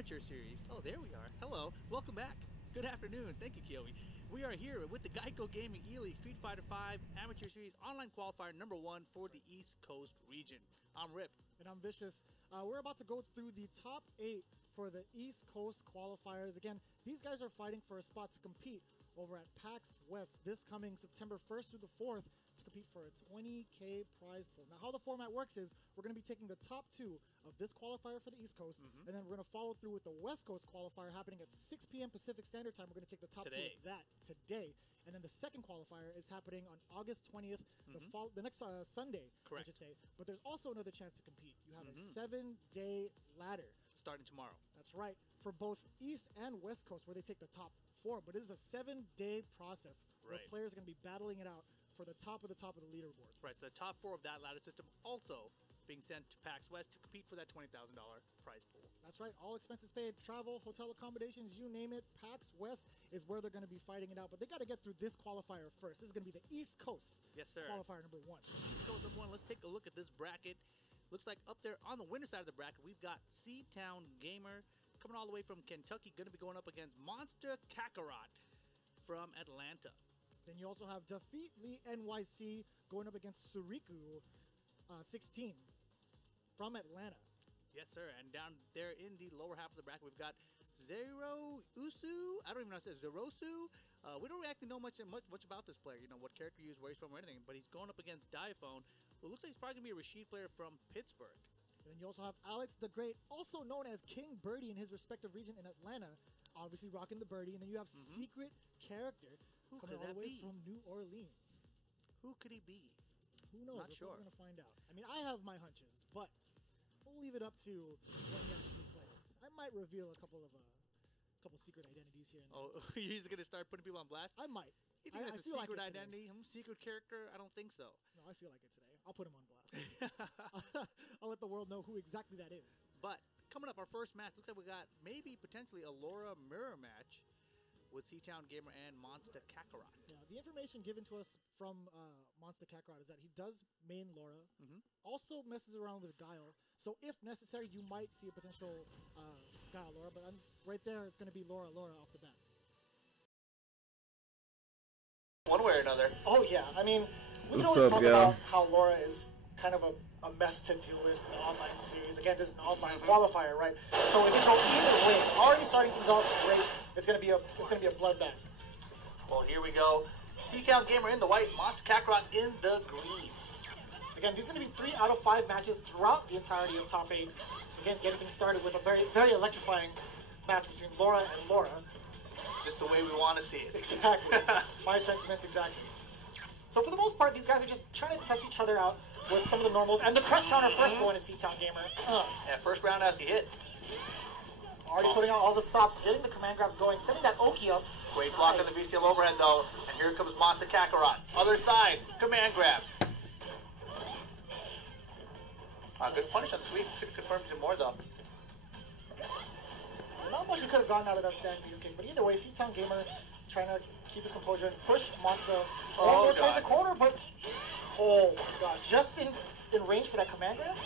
Amateur Series. Oh, there we are. Hello. Welcome back. Good afternoon. Thank you, Kiyomi. We are here with the Geico Gaming E-League Street Fighter V Amateur Series Online Qualifier #1 for the East Coast region. I'm Rip. And I'm Vicious. We're about to go through the top 8 for the East Coast qualifiers. Again, these guys are fighting for a spot to compete over at PAX West this coming September 1st through the 4th to compete for a $20K prize pool. Now, how the format works is we're going to be taking the top 2 of this qualifier for the East Coast, and then we're going to follow through with the West Coast qualifier happening at 6 p.m. Pacific Standard Time. We're going to take the top 2 of that today. And then the second qualifier is happening on August 20th, the next Sunday, Correct. I should say. But there's also another chance to compete. You have a 7-day ladder. Starting tomorrow. That's right. For both East and West Coast, where they take the top 4. But it is a 7-day process where players are going to be battling it out for the top of the leaderboards. Right. So the top 4 of that ladder system also being sent to PAX West to compete for that $20,000 prize pool. That's right. All expenses paid, travel, hotel accommodations, you name it. PAX West is where they're going to be fighting it out. But they got to get through this qualifier first. This is going to be the East Coast qualifier #1. East Coast #1. Let's take a look at this bracket. Looks like up there on the winner side of the bracket, we've got C-Town Gamer coming all the way from Kentucky, going to be going up against Monster Kakarot from Atlanta. Then you also have Defeat Lee NYC going up against Suriku 16 from Atlanta. Yes, sir. And down there in the lower half of the bracket, we've got Zero Usu. I don't even know how to say it. Zerosu. We don't actually know much about this player, you know, what character he is, where he's from, or anything. But he's going up against Diaphone, who looks like he's probably going to be a Rashid player from Pittsburgh. And then you also have Alex the Great, also known as King Birdie in his respective region in Atlanta, obviously rocking the Birdie. And then you have Secret Character coming all the way from New Orleans. Who could he be? Who knows? Not sure. We're going to find out. I mean, I have my hunches, but we'll leave it up to when he actually plays. I might reveal a couple secret identities here and there. Oh, you're just going to start putting people on blast? I might. You think that's a secret like identity? Secret character? I don't think so. No, I feel like it today. I'll put him on blast. I'll let the world know who exactly that is. But coming up, our first match, looks like we got maybe potentially a Laura mirror match with C-Town Gamer and Monster Kakarot. Yeah, the information given to us from Monster Kakarot is that he does main Laura, also messes around with Guile. So if necessary, you might see a potential Guile Laura, but right there, it's going to be Laura off the bat. One way or another. Oh yeah, I mean, we can always talk about how Laura is kind of a mess to deal with in the online series. Again, this is an online qualifier, right? So it can go either way. Already starting things off great. It's gonna be a bloodbath. Well, here we go. C-Town Gamer in the white, Monster Kakarot in the green. Again, these are gonna be 3 out of 5 matches throughout the entirety of top 8. Again, getting things started with a very, very electrifying match between Laura and Laura. Just the way we want to see it. Exactly. My sentiments exactly. So for the most part, these guys are just trying to test each other out with some of the normals. And the crush counter first going to C-Town Gamer. Yeah, first round as he hit. Already putting out all the stops, getting the command grabs going, setting that Oki up. Great block on the bestial overhead though. And here comes Monster Kakarot. Other side, command grab. Good punish on the sweep. Could have confirmed it more though. Not much he could have gotten out of that standing beam kick, but either way, C-Town Gamer trying to keep his composure and push Monster all towards the corner, but oh my god, just in range for that command grab?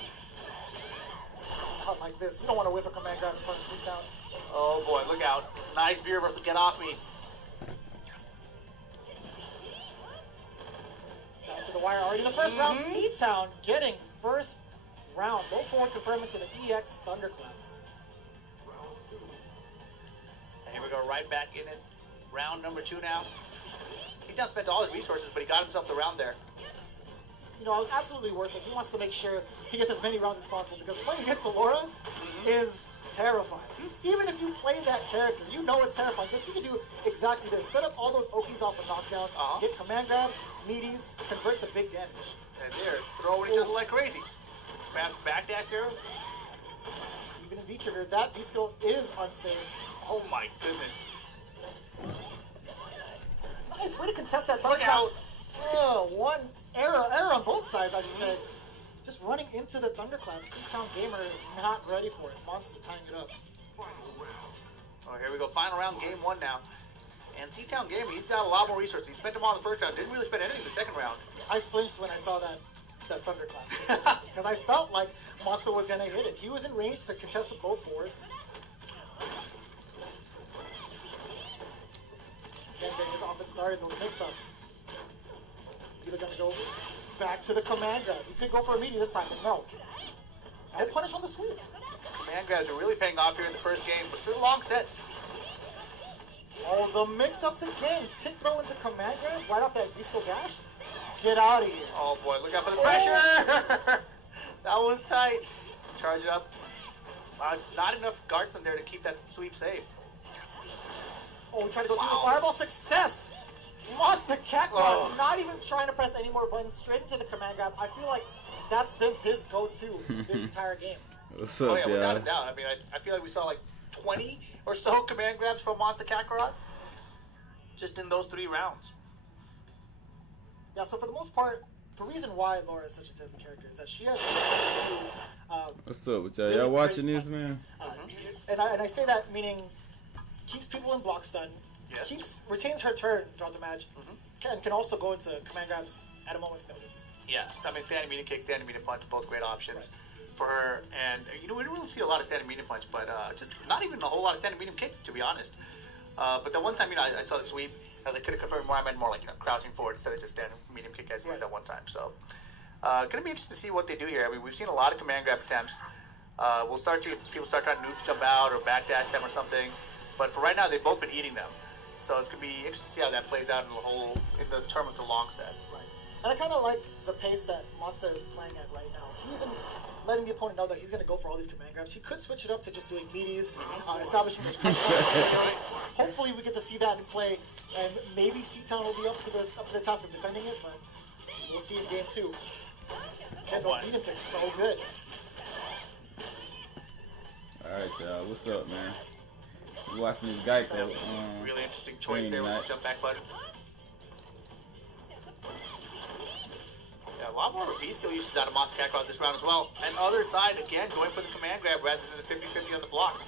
Not like this. You don't want to whiff a command grab in front of C-Town. Oh boy, look out. Nice veer versus get off me. Down to the wire already in the first round. C-Town getting first round. Go forward, confirming to the EX Thunderclap. And here we go, right back in it. Round number 2 now. C-Town spent all his resources, but he got himself the round there. You know, it was absolutely worth it. He wants to make sure he gets as many rounds as possible because playing against Laura is terrifying. Even if you play that character, you know it's terrifying because you can do exactly this. Set up all those Okis off a knockdown, get command grabs, meaties, convert to big damage. And they're throwing each other like crazy. Backdash there. Even in V-Trigger, that V-Skill is unsafe. Oh my goodness. Nice way to contest that. Look out. One error on both sides, I should say. Just running into the Thunderclap. C-Town Gamer not ready for it. Monster tying it up. Oh, here we go. Final round, game 1 now. And C-Town Gamer, he's got a lot more resources. He spent them all in the first round. Didn't really spend anything in the second round. I flinched when I saw that Thunderclap. Because I felt like Monster was going to hit it. He was in range to contest with both forward. started those mix-ups. He's either gonna go back to the command grab. He could go for a meaty this time, but no. No punish on the sweep. Command grabs are really paying off here in the first game, but it's a long set. Oh, the mix-ups again. Tick throw into command grab right off that Visco dash. Get out of here. Oh boy, look out for the pressure! That was tight. Charge up. Not enough guards in there to keep that sweep safe. Oh, we tried to go through the fireball. Success! Monster Kakarot, not even trying to press any more buttons, straight into the command grab. I feel like that's been his go-to this entire game. What's up, yeah, without a doubt. I mean, I feel like we saw like 20 or so command grabs from Monster Kakarot just in those 3 rounds. Yeah, so for the most part, the reason why Laura is such a deadly character is that she has access to... What's up with y'all? Y'all watching this, man? And I say that meaning keeps people in block stun, retains her turn throughout the match, and can also go into command grabs at a moment's notice. Yeah, I mean, standing medium kick, standing medium punch, both great options for her. And, you know, we don't really see a lot of standing medium punch, but just not even a whole lot of standing medium kick, to be honest. But the one time, you know, I saw the sweep, I was like, could have confirmed more. I meant more like, you know, crouching forward instead of just standing medium kick as he used that one time. So, gonna be interesting to see what they do here. I mean, we've seen a lot of command grab attempts. We'll start seeing if people start trying to noob jump out or backdash them or something. But for right now, they've both been eating them. So it's gonna be interesting to see how that plays out in the term of the long set. Right. And I kind of like the pace that Monster is playing at right now. He isn't letting the opponent know that he's going to go for all these command grabs. He could switch it up to just doing meaties, establishing those Hopefully we get to see that in play, and maybe C-Town will be up to the task of defending it, but we'll see in game 2. Again, those medium kicks so good. Alright, y'all. What's up, man? We're watching this Geico. Really interesting choice there with the jump back button. Yeah, a lot more V skill usage out of Monster Kakarot this round as well. And other side, again, going for the command grab rather than the 50-50 on the blocks.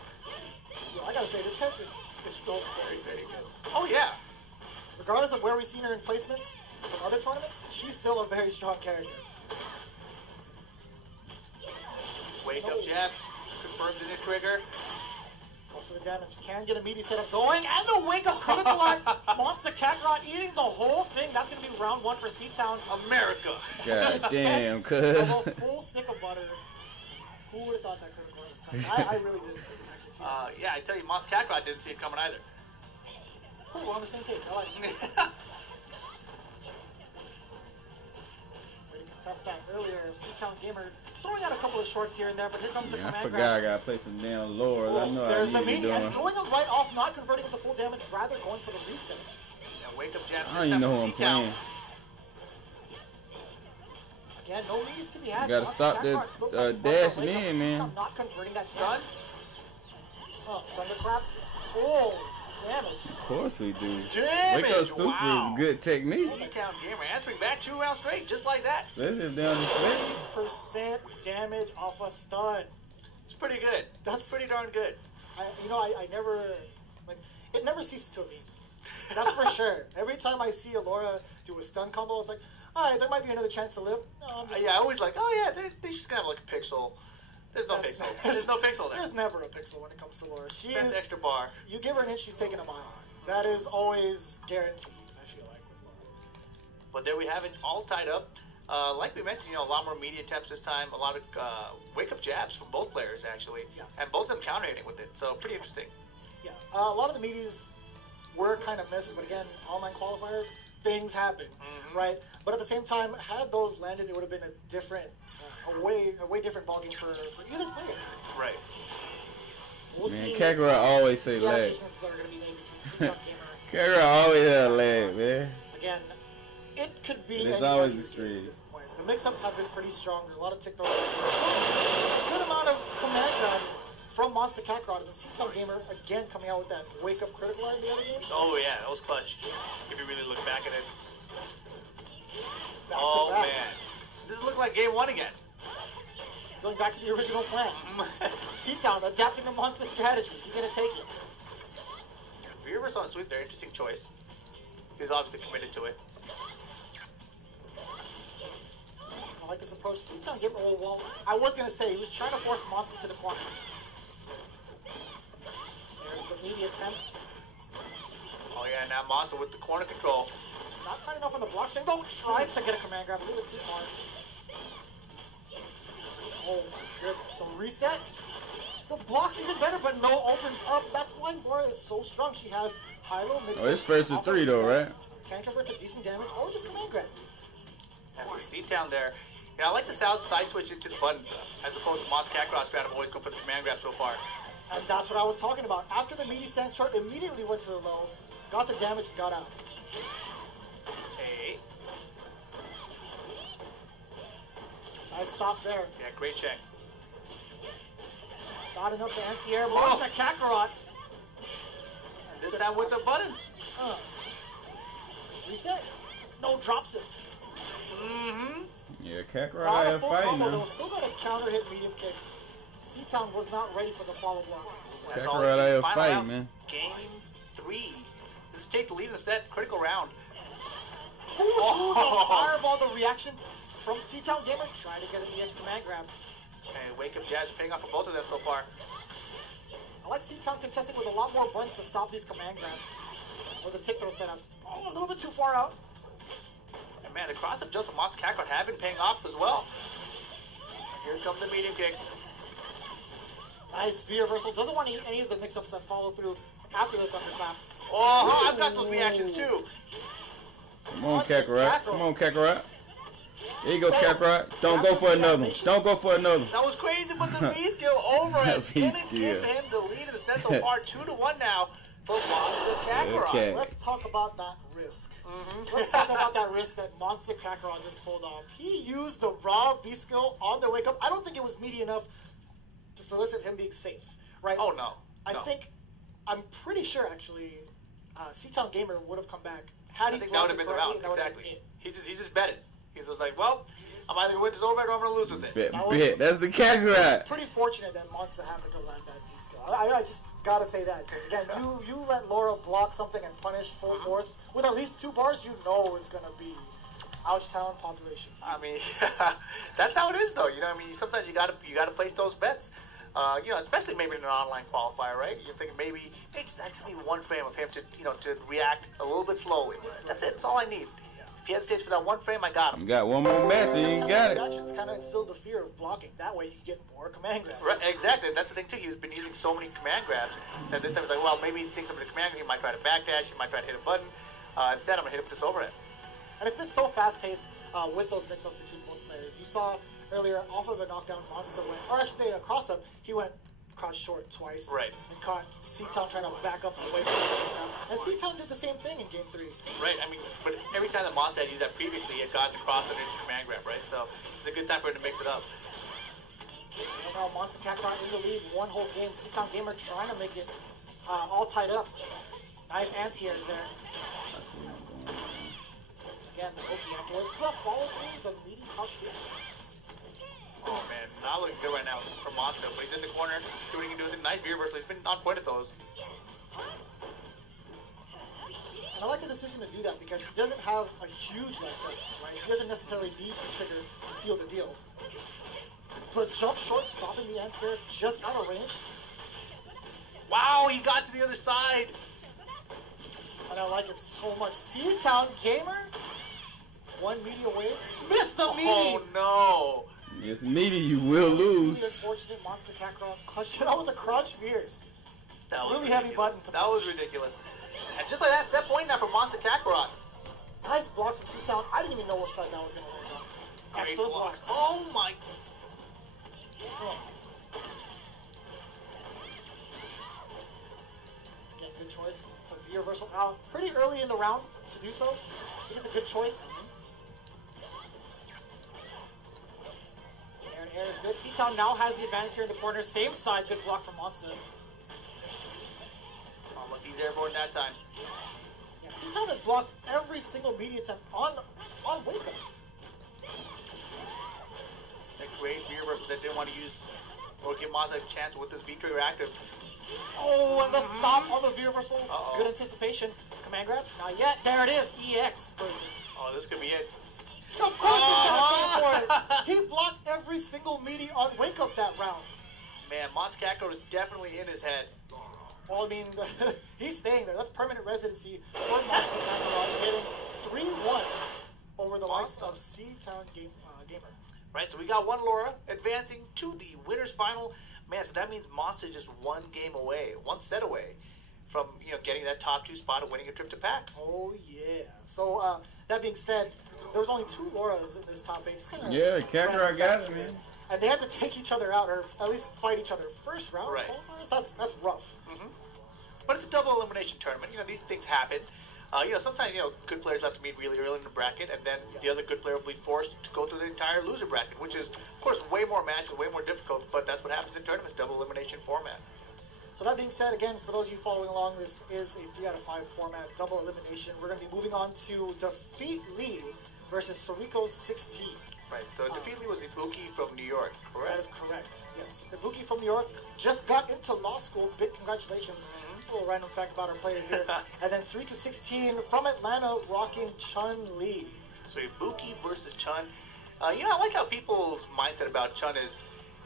I gotta say, this character is still very, very good. Oh, yeah. Regardless of where we've seen her in placements from other tournaments, she's still a very strong character. Wake up jab, confirmed in the trigger. Goes for the damage, can get a meaty setup going, and the wake up critical line. Monster Kakarot eating the whole thing. That's gonna be round 1 for C-Town. America. God damn, cuz. A full stick of butter. Who would have thought that critical line was coming? I really did. Yeah, I tell you, Monster Kakarot didn't see it coming either. Cool, we're on the same page. I like it. Test that earlier. C-Town Gamer throwing out a couple of shorts here and there, but here comes the command grab. I forgot I gotta play some damn lore. I know there's I the need to be meaty, doing. and throwing them right off, not converting into full damage, rather going for the reset. Yeah, wake up jab. I don't even know who I'm playing. Again, no meaties to be had. You gotta stop the dashing in, man. Not converting that stun. Oh, thunderclap. Oh, damage. Of course we do. Damage. Wake up super is good technique. C-Town Gamer answering back 2 rounds straight, just like that. Especially down the stretch. 30% damage off a stun. It's pretty good. That's pretty darn good. I never, like, it never ceases to amuse me. That's for sure. Every time I see Alora do a stun combo, it's like, all right, there might be another chance to live. No, I'm just, yeah, I always like, oh yeah, they just kind of like a pixel. There's no pixel. There's no pixel there. There's never a pixel when it comes to Laura. She Spend is extra bar. You give her an inch, she's taking a mile. That is always guaranteed, I feel like, with Laura. But there we have it, all tied up. Like we mentioned, a lot more media attempts this time, a lot of wake-up jabs from both players, actually. Yeah. And both of them counter-hitting with it, so pretty interesting. Yeah, a lot of the medias were kind of missed, but again, online qualifier, things happen, right? But at the same time, had those landed, it would have been a different, a way different ballgame for either player. Right. We'll see. Kakarot always say the lag. adaptations that are going to be made between C-Town Gamer. Kakarot always had a lag, man. Again, it could be it's always a at street. this point. The mix-ups have been pretty strong. There's a lot of TikTok. A good amount of command grabs from Monster Kakarot, and C-Town Gamer again coming out with that wake-up critical line in the other game. Oh yeah, that was clutch. If you really look back at it. Back oh to back. man, this looks like game 1 again. Going back to the original plan. C-Town adapting the monster strategy. He's going to take it. Reverse on sweep, they're an interesting choice. He's obviously committed to it. I like this approach. C-Town Gamer, well, I was going to say, he was trying to force Monster to the corner. There's the media attempts. Oh yeah, now Monster with the corner control. Not tight enough on the block. Shango tried to get a command grab a little bit too far. Oh my goodness. The reset. The block's even better, but no opens up. That's why Laura is so strong. She has high-low mix. Oh, it's first to 3 though, right? Can convert to decent damage or just command grab. That's a C-Town there. Yeah, I like the side switch into the buttons as opposed to Monster Kakarot strat. I'm always going for the command grab so far. And that's what I was talking about. After the meaty stand chart, immediately went to the low, got the damage, got out. Hey. Nice stop there. Yeah, great check. Got enough to anti-air. Monster Kakarot. And this time with the buttons. Reset. No, drops it. Mm-hmm. Yeah, Kakarot Not out a here full fighting combo now. though. Still got a counter hit medium kick. C-Town was not ready for the follow block. That's all. Kakarot out here Final fighting, round, man. Game 3. This is take the lead in the set. Critical round. Ooh, the fireball, the reaction from C-Town Gamer. Trying to get an EX command grab. And Wake Up Jazz paying off for both of them so far. I like C-Town contesting with a lot more buttons to stop these command grabs. Or the tick throw setups. Oh, a little bit too far out. And man, the cross-up jumps from Monster Kakarot have been paying off as well. Here come the medium kicks. Nice V reversal. Doesn't want to eat any of the mix-ups that follow through after the thunderclap. Oh, I've got those reactions too. Come on, Kakarot. Come on, Kakarot. Here you go, Kakarot. Don't go for another one. Don't go for another one. That was crazy, but the V skill over it. V Didn't skill. give him the lead in the set so far. 2-1 now for Monster Kakarot. Okay. Let's talk about that risk. Let's talk about that risk that Monster Kakarot just pulled off. He used the raw V skill on their wake up. I don't think it was meaty enough to solicit him being safe, right? Oh no. No. I'm pretty sure actually, C-Town Gamer would have come back had I he think that would have blocked been the it round. correctly, and that would have Exactly. been it. He just bet it. He's just like, well, I'm either gonna win this over or I'm gonna lose with it. Bet. That's the Kakarot. Pretty fortunate that Monster happened to land that V skill. I just gotta say that because again, you let Laura block something and punish full force with at least 2 bars, you know it's gonna be Ouchtown population. I mean, that's how it is, though. You know, what I mean, sometimes you gotta place those bets. You know, especially maybe in an online qualifier, right? You're thinking maybe it's actually one frame of him to, you know, to react a little bit slowly. That's it. That's all I need. If he hesitates for that one frame, I got him. You got one more match and you ain't got it. Reactions kind of instilled the fear of blocking. That way you get more command grabs. Right, exactly. That's the thing too. He's been using so many command grabs that this time he's like, well, maybe he thinks I'm gonna command grab. He might try to backdash. He might try to hit a button. Instead, I'm gonna hit him with this overhead. And it's been so fast paced with those mix-ups between both players. You saw earlier off of a knockdown, Monster went, or actually a cross up. He went crouch short twice. Right. And caught C-Town trying to back up away from him. And C-Town did the same thing in game 3. Right. I mean, but every time that Monster had used that previously, he had gotten across an into command grab, right? So it's a good time for him to mix it up. And now Monster Kakarot in the lead, one whole game. C-Town Gamer trying to make it all tied up. Nice anti-airs there. Again, the hooky afterwards. The follow through, the meaty crouch kicks. Oh man, not looking good right now for Monster, but he's in the corner. See what he can do with it. Nice V reversal. He's been on point at those. And I like the decision to do that because he doesn't have a huge life burst, right? He doesn't necessarily need the trigger to seal the deal. But jump short, stopping the anti-air just out of range. Wow, he got to the other side. And I like it so much. C-Town Gamer, one meaty away. Missed the meaty! Oh no. It's meaty, you will lose. The unfortunate Monster Kakarot clutched it out with the crouch veers. That was Really heavy ridiculous. button to That was push. ridiculous. And just like that, set point now for Monster Kakarot. Nice blocks from C-Town. I didn't even know what side that was going to land on. Great Excellent blocks. blocks. Oh my. Again, good choice to V reversal out pretty early in the round to do so. I think it's a good choice. Air and air is good. C-Town now has the advantage here in the corner. Same side, good block from Monster. Oh, look, he's airborne that time. Yeah, C-Town has blocked every single media attempt on Wake Up. That great V reversal that didn't want to use or give Monster a chance with this V trigger active. Oh, and the stop on the V reversal. Uh-oh. Good anticipation. Command grab? Not yet. There it is. EX. Oh, this could be it. Of course he's gonna go for it. He blocked every single meaty on Wake Up that round. Man, Monster Kakarot is definitely in his head. Well, I mean, he's staying there. That's permanent residency for Monster Kakarot, getting 3-1 over the likes of C-Town Gamer. Right, so we got one Laura advancing to the winners final. Man, so that means Monster just one game away, one set away from getting that top 2 spot and winning a trip to PAX. Oh yeah. So that being said, there was only 2 Lauras in this top 8. Just kind of Kakarot got it, man. And they had to take each other out, or at least fight each other first round. Right. Qualifiers. That's rough. Mm-hmm. But it's a double elimination tournament. These things happen. Sometimes good players have to meet really early in the bracket, and then the other good player will be forced to go through the entire loser bracket, which is, of course, way more matches, way more difficult. But that's what happens in tournaments, double elimination format. So that being said, again, for those of you following along, this is a 3 out of 5 format, double elimination. We're going to be moving on to Defeat Lee versus Soriko 16. Right, so Defeat Lee was Ibuki from New York, correct? That is correct, yes. Ibuki from New York just got into law school. Big congratulations. A little random fact about our players here. And then Soriko 16 from Atlanta rocking Chun-Li. So Ibuki versus Chun. I like how people's mindset about Chun is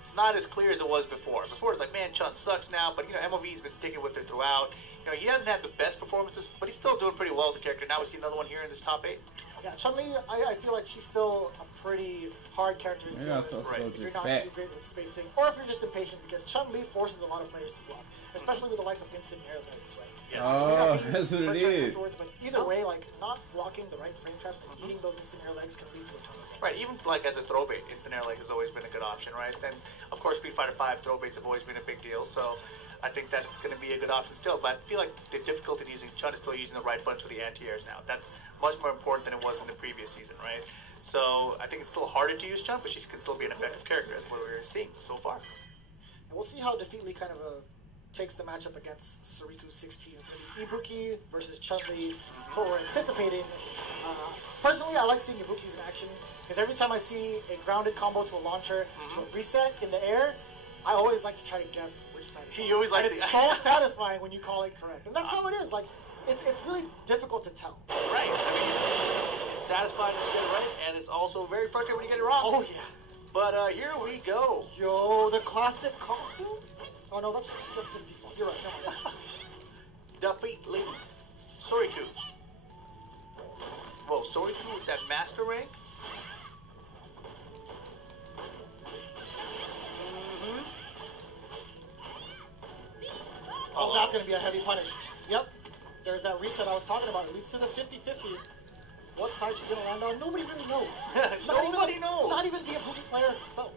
it's not as clear as it was before. Before it's like, man, Chun sucks now, but MOV's been sticking with her throughout. He hasn't had the best performances, but he's still doing pretty well with the character. Now we see another one here in this top 8. Yeah, Chun-Li, I feel like she's still a pretty hard character to deal with. Right. If you're not too great with spacing, or if you're just impatient, because Chun-Li forces a lot of players to block, especially with the likes of instant air legs, right? Yes. Oh, that's what it is. But either way, like, not blocking the right frame traps and eating those instant air legs can lead to a ton of damage. Right, even like as a throw bait, instant air leg has always been a good option, right? And of course, Street Fighter V throw baits have always been a big deal, so I think that it's going to be a good option still. But I feel like the difficulty in using Chun is still using the right buttons for the anti-airs now. That's much more important than it was in the previous season, right? So I think it's still harder to use Chun, but she can still be an effective character, as what we're seeing so far. And we'll see how Defeat Lee kind of takes the matchup against Soriko 16. It's going to be Ibuki versus Chun-Li. That's what we're anticipating. Personally, I like seeing Ibuki's in action, because every time I see a grounded combo to a launcher to a reset in the air, I always like to try to guess which side it is. You always like and it's so satisfying when you call it correct. And that's how it is. Like, it's really difficult to tell. Right. I mean, it's satisfying when you get it right, and it's also very frustrating when you get it wrong. Oh, yeah. But here we go. Yo, the classic costume? Oh, no, that's just default. You're right. No, yeah. Defeat Lee. Soriko. Whoa, Soriko with that master rank? Oh, that's going to be a heavy punish. Yep. There's that reset I was talking about. It leads to the 50-50. What side she's going to land on, nobody really knows. Nobody knows. Not even the Ibuki player himself.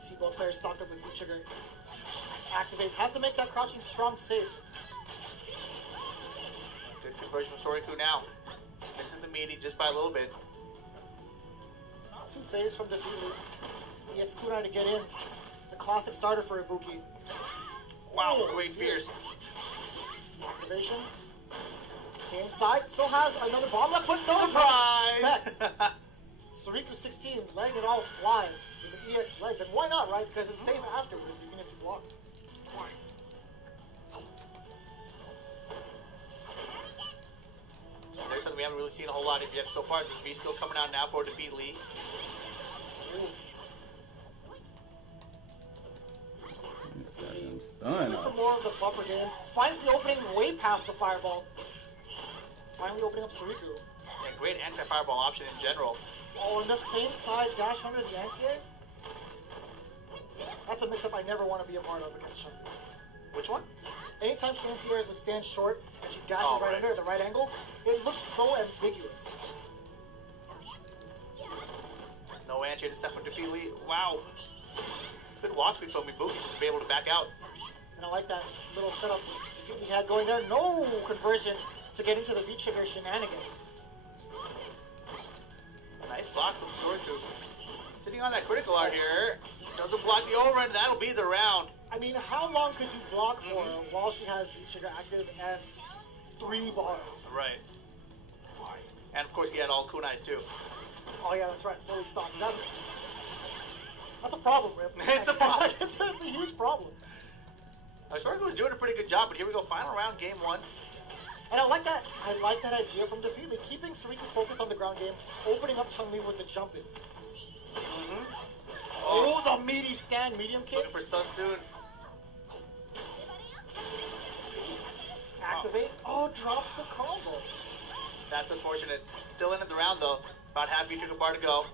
See both players stocked up with foot trigger. Activate. Has to make that crouching strong safe. Good conversion from Soriko now. Missing the meaty just by a little bit. 2 phase from Defeat Lee. He gets kunai to get in. It's a classic starter for Ibuki. Wow, great fierce. Activation. Same side. Still has another bomb left, but no surprise! Soriko 16 letting it all fly with the EX legs. And why not, right? Because it's safe afterwards, even if you block. There's something we haven't really seen a whole lot of yet so far. This V-skill coming out now for Defeat Lee. Looking for more of the buffer game. Finds the opening way past the fireball. Finally opening up Soriko. Yeah, great anti-fireball option in general. Oh, and the same side dash under the anti-air? That's a mix-up I never want to be a part of against Chun. Which one? Anytime she anti-airs would stand short and she dashes right under at the right angle, it looks so ambiguous. No anti-air to step from Defeat Lee. Wow. Good walk speed from Ibuki just to be able to back out. And I like that little setup Defeat Lee had going there. No conversion to get into the V-trigger shenanigans. Nice block from Soriko. Sitting on that critical art here. Doesn't block the overrun. That'll be the round. I mean, how long could you block for while she has V-trigger active and 3 bars? Right. And of course he had all kunais too. Oh yeah, that's right. Fully stocked. That's a problem, Rip. It's a problem. it's a huge problem. Soriko was doing a pretty good job, but here we go. Final round, game 1. And I like that idea from Defeat Lee, keeping Soriko focused on the ground game, opening up Chun-Li with the jumping. Oh, the meaty stand medium kick. Looking for stun soon. Activate. Oh, drops the combo. That's unfortunate. Still in the round though. About half V-trigger bar to go.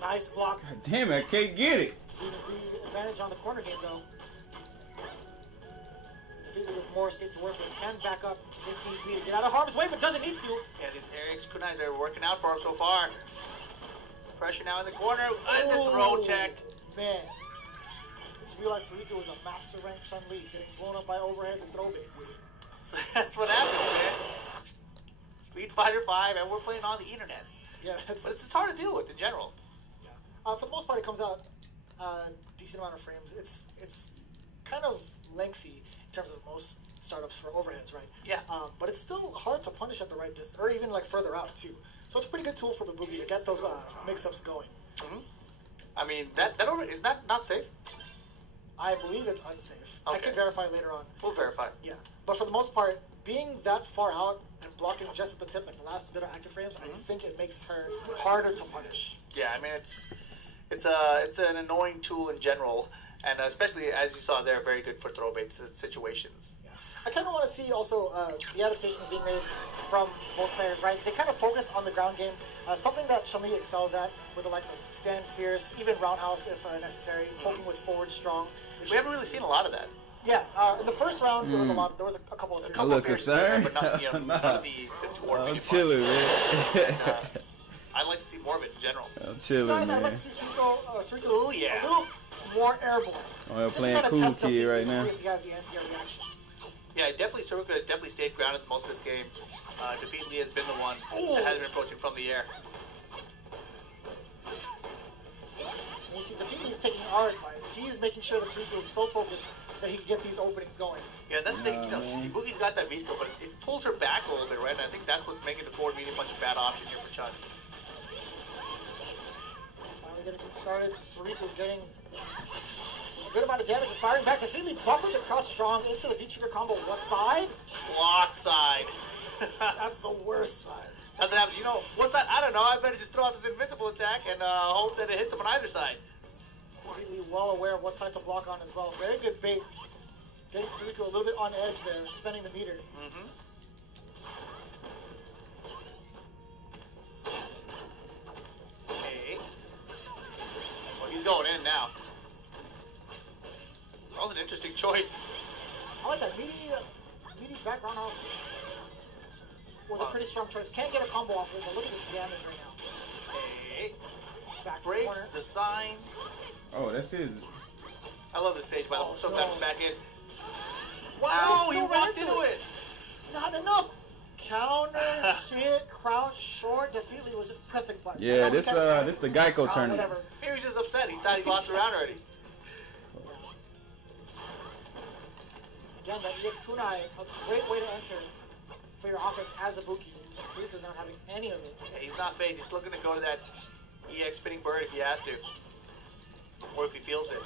Nice block. God damn it, I can't get it. Uses the advantage on the corner game though. Defeated with more state to work with. Can back up if needs be to get out of harm's way, but doesn't need to. Yeah, these Eric's kunais are working out for him so far. Pressure now in the corner. And the throw tech. Man. Just realized Suiko was a master rank Chun-Li, getting blown up by overheads and throw baits. That's what happens, man. Street Fighter 5, and we're playing on the internet. Yeah, that's, But it's hard to deal with in general. for the most part, it comes out decent amount of frames. It's kind of lengthy in terms of most startups for overheads, right? Yeah. But it's still hard to punish at the right distance, or even like further out too. So it's a pretty good tool for Babugi to get those mix-ups going. I mean, that is that not safe? I believe it's unsafe. I Okay. can verify later on. We'll verify. Yeah, but for the most part, being that far out and blocking just at the tip, like the last bit of active frames, I think it makes her harder to punish. Yeah, I mean it's an annoying tool in general, and especially as you saw there, very good for throw bait situations. Yeah. I kind of want to see also the adaptations being made from both players, right? They kind of focus on the ground game, something that Chun-Li excels at with the likes of stand fierce, even roundhouse if necessary, poking with forward strong. We haven't really seen a lot of that. Yeah, in the first round there was a lot. There was a couple of. A little concerned. But not, none of the toward I'm medium chilling, punch. man. And, I'd like to see more of it in general. I'm chilling, Guys, I'd man. like to see Suiko Ooh, yeah. a little more airborne. Oh, Just playing kinda cool test the kid feet right and now. See if he has the anti-air reactions. Yeah, definitely. Saruka has definitely stayed grounded most of this game. Defeat Lee has been the one that has been approaching from the air. And you see, Defeatly's taking our advice. He's making sure that Suiko is so focused that he can get these openings going. Yeah, that's the thing. You know, man. Ibuki's got that V-skill, but it pulls her back a little bit, right? And I think that's what's making the forward medium punch a bad option here for Chun. Finally getting things started. Suiko's getting a good amount of damage and firing back. Defeatly buffered across strong into the V-trigger combo. What side? Block side. That's the worst side. Doesn't have, you know, what's that? I don't know. I better just throw out this invincible attack and hope that it hits him on either side. Defeatly well aware of what side to block on as well. Very good bait. Getting Suiko a little bit on edge there, spending the meter. Hey. Well, he's going in now. That was an interesting choice. I like that. Meaty background house was a pretty strong choice. Can't get a combo off of it, but look at this damage right now. Hey. Back to the Breaks corner. the sign. Oh, that's his. I love this stage, by the way. Oh, Sometimes no. back in. Wow, Wow, he he still ran walked into into it. it. Not enough. Counter hit, crouch short. Defeatly was just pressing buttons. Yeah, I know we this can't- this the Geico tournament. Whatever. He was just upset. He thought he lost the round already. Again, that EX Kunai, a great way to enter for your offense as a Buki. Suiko's not having any of it. Yeah, he's not phased. He's looking to go to that EX spinning bird if he has to. Or if he feels it.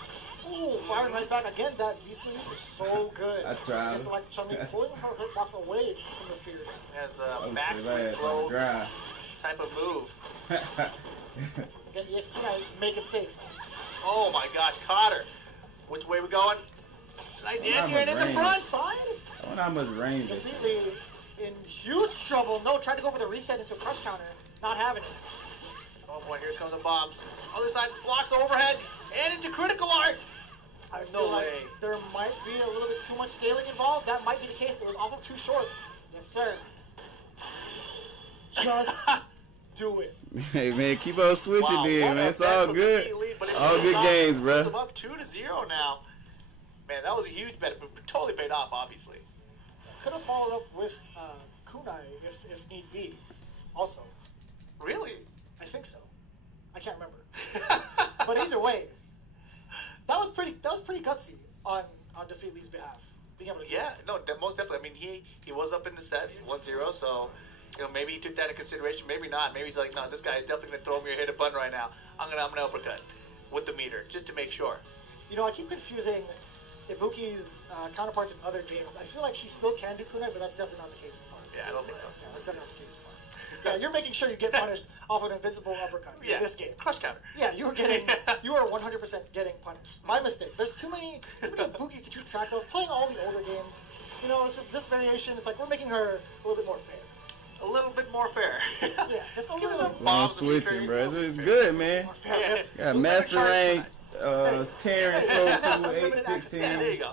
Ooh, firing right back. Again, that V-swing usage so good. I tried. Against the likes of Chun-Li, pulling her hitbox away from the fears. He has Oh, a back shit, swing right, blow dry. type of move. Again, EX Kunai, make it safe. Oh my gosh, Cotter. Which way we going? Nice I'm answer and in the range. front. Side? I wonder how much range it is. Completely in huge trouble. No, tried to go for the reset into crush counter. Not having it. Oh boy, here comes the bombs. Other side blocks the overhead and into critical art. I No feel like way. there might be a little bit too much scaling involved. That might be the case. It was off of two shorts. Yes, sir. Just do it. Hey man, keep on switching, Wow, then, what man. a It's bet all from good. the lead, but it All puts good him up- games, puts bro. him up 2-0 now. Man, that was a huge bet. But totally paid off, obviously. Could have followed up with Kunai if need be. Also, Really? I think so. I can't remember. But either way, that was pretty gutsy on Defeat Lee's behalf. Being able to do Yeah, that. no, most definitely. I mean, he was up in the set 1-0, so maybe he took that into consideration. Maybe not. Maybe he's like, no, this guy is definitely gonna throw me or hit a button right now. I'm gonna uppercut with the meter just to make sure. You know, I keep confusing Ibuki's counterparts in other games. I feel like she still can do kunai, but that's definitely not the case so far. Yeah, I don't think so. Yeah, that's definitely not the case so far. Yeah, you're making sure you get punished off an invincible uppercut in this game. Crush counter. Yeah, you were 100% getting punished. My mistake. There's too many bookies to keep track of. Playing all the older games, you know, it's just this variation. It's like we're making her a little bit more fair. A little bit more fair. Yeah, just a Give us little. a I'm bomb to be switching, fair. bro. It's good, man. More fair. Yeah. Got We'll Master never charge Rank, Terrence Soku, Unlimited access. 816 Yeah, there you go.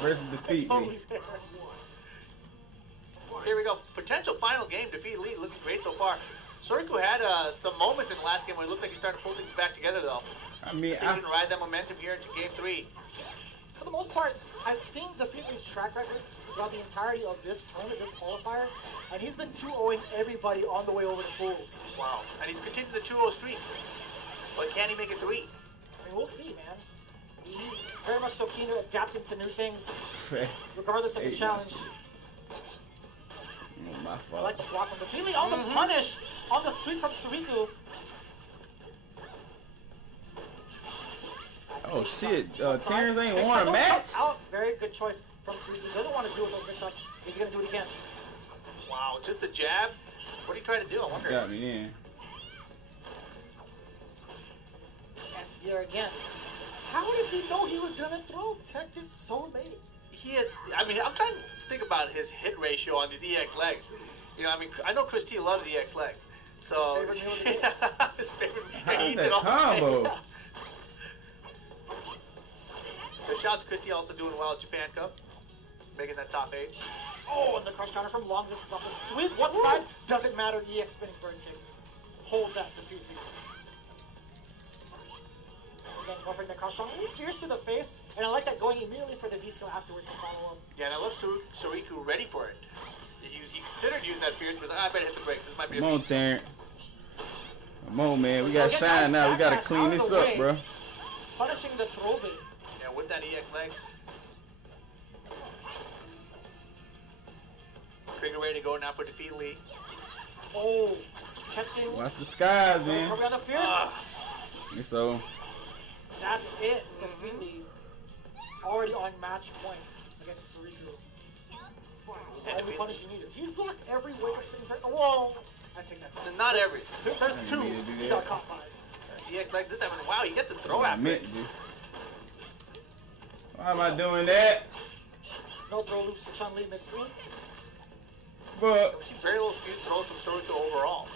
versus Defeat Totally Lee. fair. Here we go. Potential final game. Defeat Lee looking great so far. Soriku had some moments in the last game where it looked like he started to pull things back together, though. I mean, See if he can ride that momentum here into game 3. For the most part, I've seen Defeat Lee's track record throughout the entirety of this tournament, this qualifier, and he's been 2-0ing everybody on the way over to Bulls. Wow. And he's continued the 2-0 streak. But can he make it 3? I mean, we'll see, man. He's very much so keen to adapting to new things, regardless of the challenge. My I fault. like the block from Defeat Lee on the punish, on the sweep from Soriku. Oh shit, Terrence ain't Six won a up, match? Out. Very good choice from Soriku. Doesn't want to deal with those mix-ups. Is he going to do it again? Wow. Just a jab? What are you trying to do? I wonder. Got me in. And Sierra again. How did he know he was going to throw? Tech it so late. He is. I mean, I'm trying to think about his hit ratio on these EX legs. You know, I mean, I know Chris T loves EX legs. So, His favorite meal of the day. his favorite meal. How's He eats that it all day. combo? But shout out to Christy also doing well at Japan Cup, making that top 8. Oh, and the crush counter from long distance off the sweep. What side? Doesn't matter. EX spinning bird kick. Hold that Defeat Lee. Again, offering the crush counter. Fierce to the face, and I like that going immediately for the V-skill afterwards to follow up. Yeah, and I love Soriku ready for it. He considered using that fierce, but I better hit the brakes. This might be a Come on, beast. Terrence. Come on, man. We got shine now. We gotta clean this up, bro. Punishing the throw bait. Yeah, with that EX leg. Trigger ready to go now for Defeat Lee. Oh, catching. Watch the skies, man. Probably on the fierce. So, That's it. Defeat Lee already on match point against Soriku. And Only punish you needed. He's blocked every wake up spinning bird. Whoa! I take that back. Not every. There's I two. didn't mean to do He that. got caught by. EX leg this time. And wow, he gets a throw I after meant it. to. Why am I doing that? No throw loops to Chun Li mid-screen. But We see very little few throws from Soriku overall.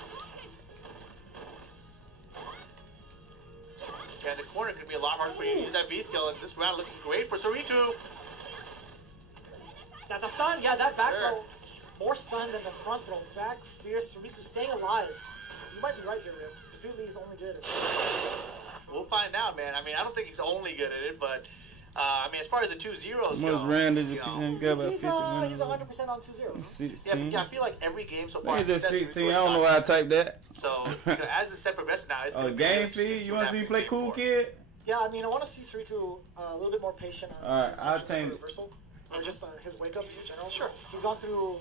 Yeah, in the corner could be a lot harder for you to use that V-skill, and this round looking great for Soriku. That's a stun. Yeah, that back Sure. throw. More stun than the front throw. Back fierce. Soriku staying alive. You might be right here, Rim. Defeat Lee is only good at it. We'll find out, man. I mean, I don't think he's only good at it, but I mean, as far as the 2-0s most go, round is you it? know, Got about He's 50 100% on 2-0. 16. yeah, I feel like every game so far. It's just except 16. I for don't know why I typed that. So, you know, as the set progresses now, it's Oh, going to be game interesting to feed? You want to see me what play happens Cool in game Kid? Yeah, I mean, I want to see Soriku a little bit more patient on Alright, his I'll options for change it. reversal. Or just his wake-ups in general. Sure. He's gone through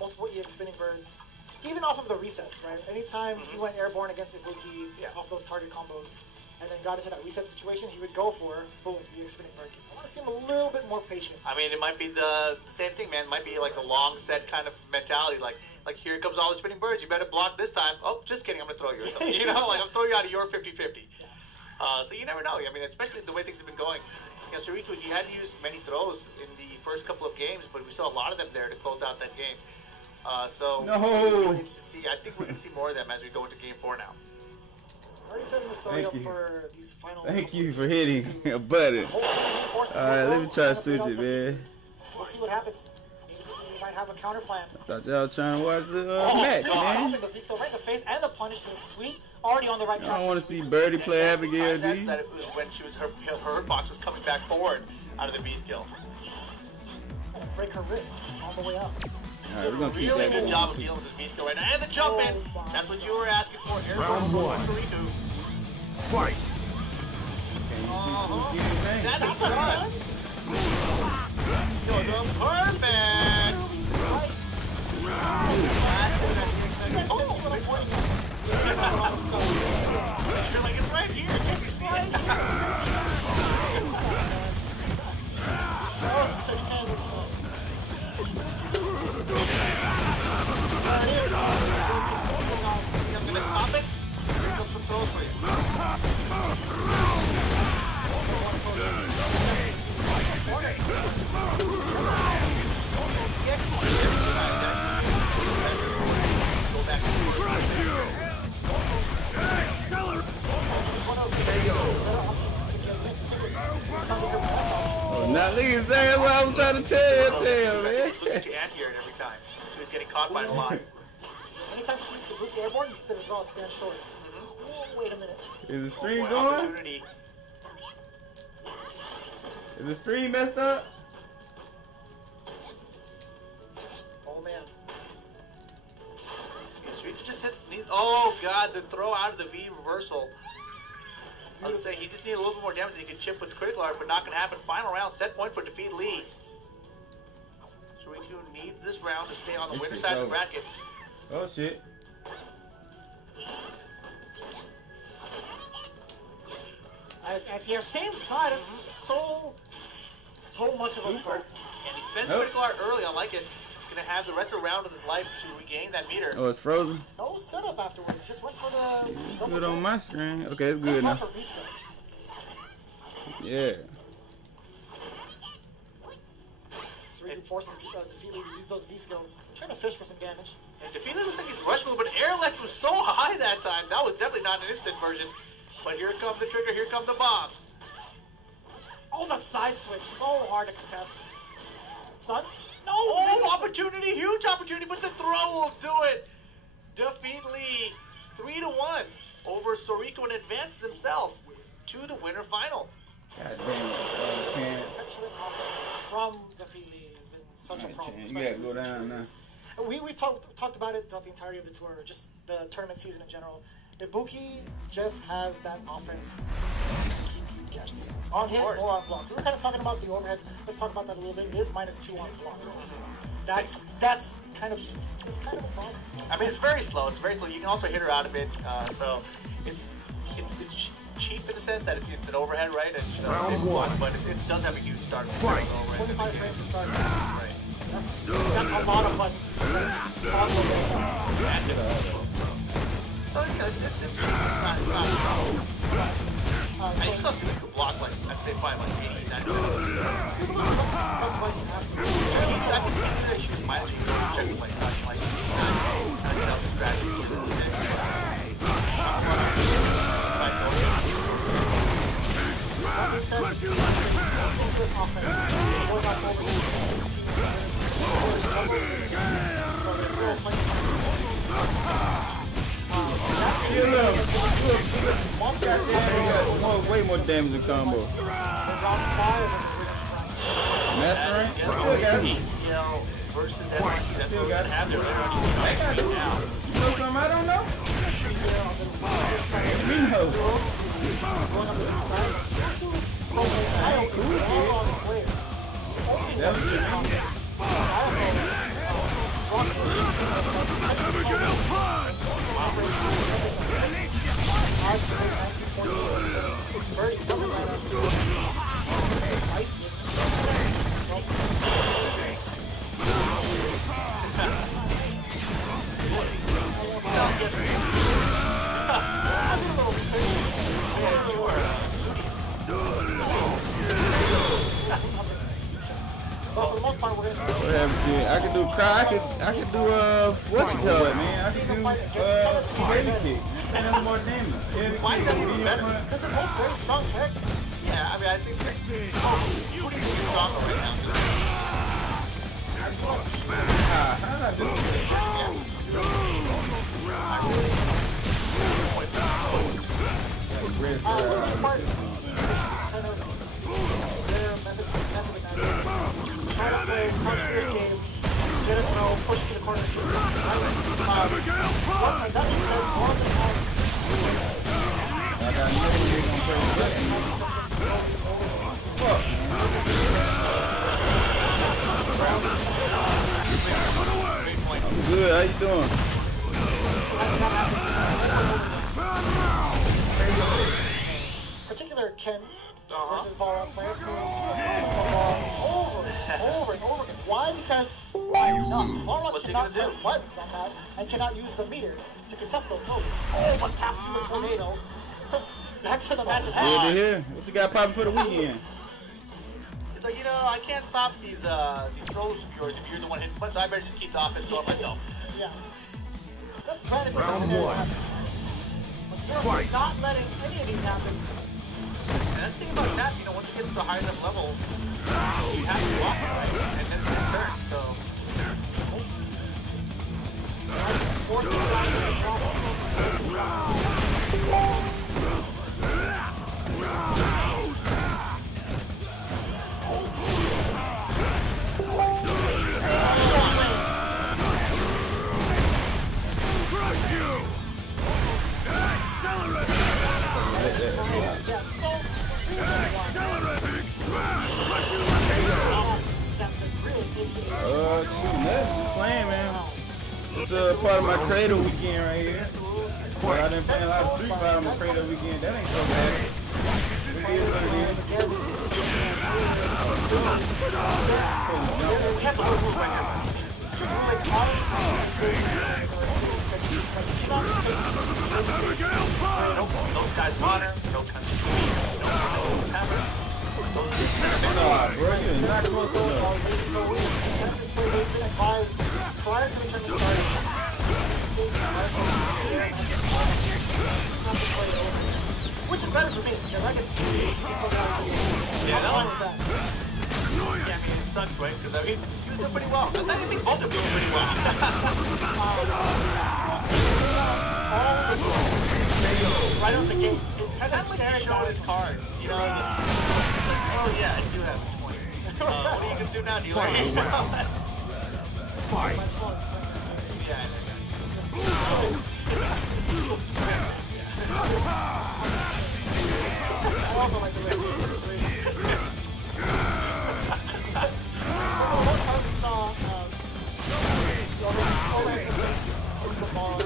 multiple EX spinning birds, even off of the resets, right? Anytime he went airborne against Ibuki off those target combos, and then got into that reset situation, he would go for, boom, EX spinning bird kick. I want to see him a little bit more patient. I mean, it might be the same thing, man. It might be like a long set kind of mentality. Like here comes all the spinning birds. You better block this time. Oh, just kidding. I'm going to throw you or something. You know, like I'm throwing you out of your 50-50. So you never know. I mean, especially the way things have been going. You know, Soriku, he hadn't used many throws in the first couple of games, but we saw a lot of them there to close out that game. So No. really interested to see. I think we're going to see more of them as we go into game 4 now. Already setting the story Thank up you. for these final. Thank you for hitting a button. Alright, let me try to switch it, man. We'll see what happens. Maybe we might have a counter plan. Thought y'all was trying to watch the match, Fist man. open the V-skill right in the face and the punish to the sweep. Already on the right I track. don't want to see Birdie play Abigail That's D. that it was when she was her box was coming back forward out of the B skill. Break her wrist on the way up. Alright, we're gonna keep Really that good going. job of dealing with this B skill right now. And the jump in. That's what you were asking for. Round one. Soriku. Fight! That's done. You're the perfect. You're like, it's right here. Nigga saying what I was trying to tell you, man. He's looking to anti-air every time, so he's getting caught by it a lot. Anytime she keeps the Buki airborne, you still draw and stand short. Oh, wait a minute. Is the stream Boy, going? opportunity. Is the stream messed up? Oh, man. Street just hits. Oh god, the throw out of the V reversal. I would say he just needs a little bit more damage than he can chip with critical art, but not gonna happen. Final round, set point for Defeat Lee. Shuriku needs this round to stay on the This winner shit's side of the over. bracket. Oh shit. As anti-air, same side. It's so much of a perk. And he spends Oh. critical art early. I like it. He's gonna have the rest of the round of his life to regain that meter. Oh, it's frozen. No setup afterwards. Just went for the double Good on jump. my screen. Okay, it's good now. For V-Skill. Yeah. So we can force Defeat Lee to use those V-Skills. Trying to fish for some damage. And Defeat Lee looks like he's rushing a little, but Air Lex was so high that time. That was definitely not an instant version. But here comes the trigger. Here comes the bombs. Oh, the side switch. So hard to contest. Stun? No! Oh, misses. opportunity, huge opportunity, but the throw will do it. Defeat Lee, 3-1 over Soriko and advances himself to the winner final. God damn it. Can't. Petulant offense from Defeat Lee has been such a problem. You gotta go down now. We talked about it throughout the entirety of the tour, just the tournament season in general. Ibuki just has that offense to keep you guessing. On hit or on block. We were kind of talking about the overheads. Let's talk about that a little bit. It is -2 on block. That's kind of a problem. I mean, it's very slow. It's very slow. You can also hit her out a bit, so it's cheap in the sense that it's an overhead, right? And you know, Round same one. block, but it does have a huge start. Fight. 25 frames to start. Right. That's a lot of buttons. So you know, it's not. And you still see the block like I'd say probably like 80, 90. I think maybe she might have checking like not like kind of get out the strategy. Way more damage than combo. Mastering? Still got it. Skill versus that monkey. That's Still what we're got gonna it. have there later on. You can actually now. You know something I don't know? That was just But for the most part, we're going to whatever, dude. I could do cry. I could do what's it called, man? I could do baby kick. And that's more damage. Why is that even better? because they're both very strong characters. Yeah, I mean, I think pretty stronger right now. How did I do that? For the most part, we see kind of their method of try to play punch first game, get a throw, push to the corner, shoot. That being said, more than half I got no idea gonna play with that. I'm good. How you doing? particular Ken versus Balrog player who over and over again. Why? Because Balrog What's he cannot gonna press do? buttons on that and cannot use the meter to contest those tokens. Oh, one tap to the tornado. Back to the magic Good to hear. What you got popping for the weekend? It's like, you know, I can't stop these throws of yours if you're the one hitting buttons. I better just keep the offense going myself. Yeah. That's granted Round scenario one. happen. But Zero's not letting any of these happen. that's the thing about tap, you know, once it gets to a high enough level, you have to block it, right? And then it's his turn, so. Playing, man. It's part of my Cradle weekend right here. But I've been playing a lot of Street Fighter on my Cradle weekend. That ain't so bad. It is what it is. Those guys honor, no country, no hammer. Nah, bro, you're not close enough. Prior to the tournament starting, which is better for me because I can see Yeah, that was that. Yeah, I mean, it sucks, right? Because I mean, he was doing pretty well. I think both are doing pretty well. right out the gate. It kind of like showing his card, you know? Like, oh yeah, I do have 20. What are you gonna do now? Do you like it? Fight. Yeah, I also like the way we saw the ball.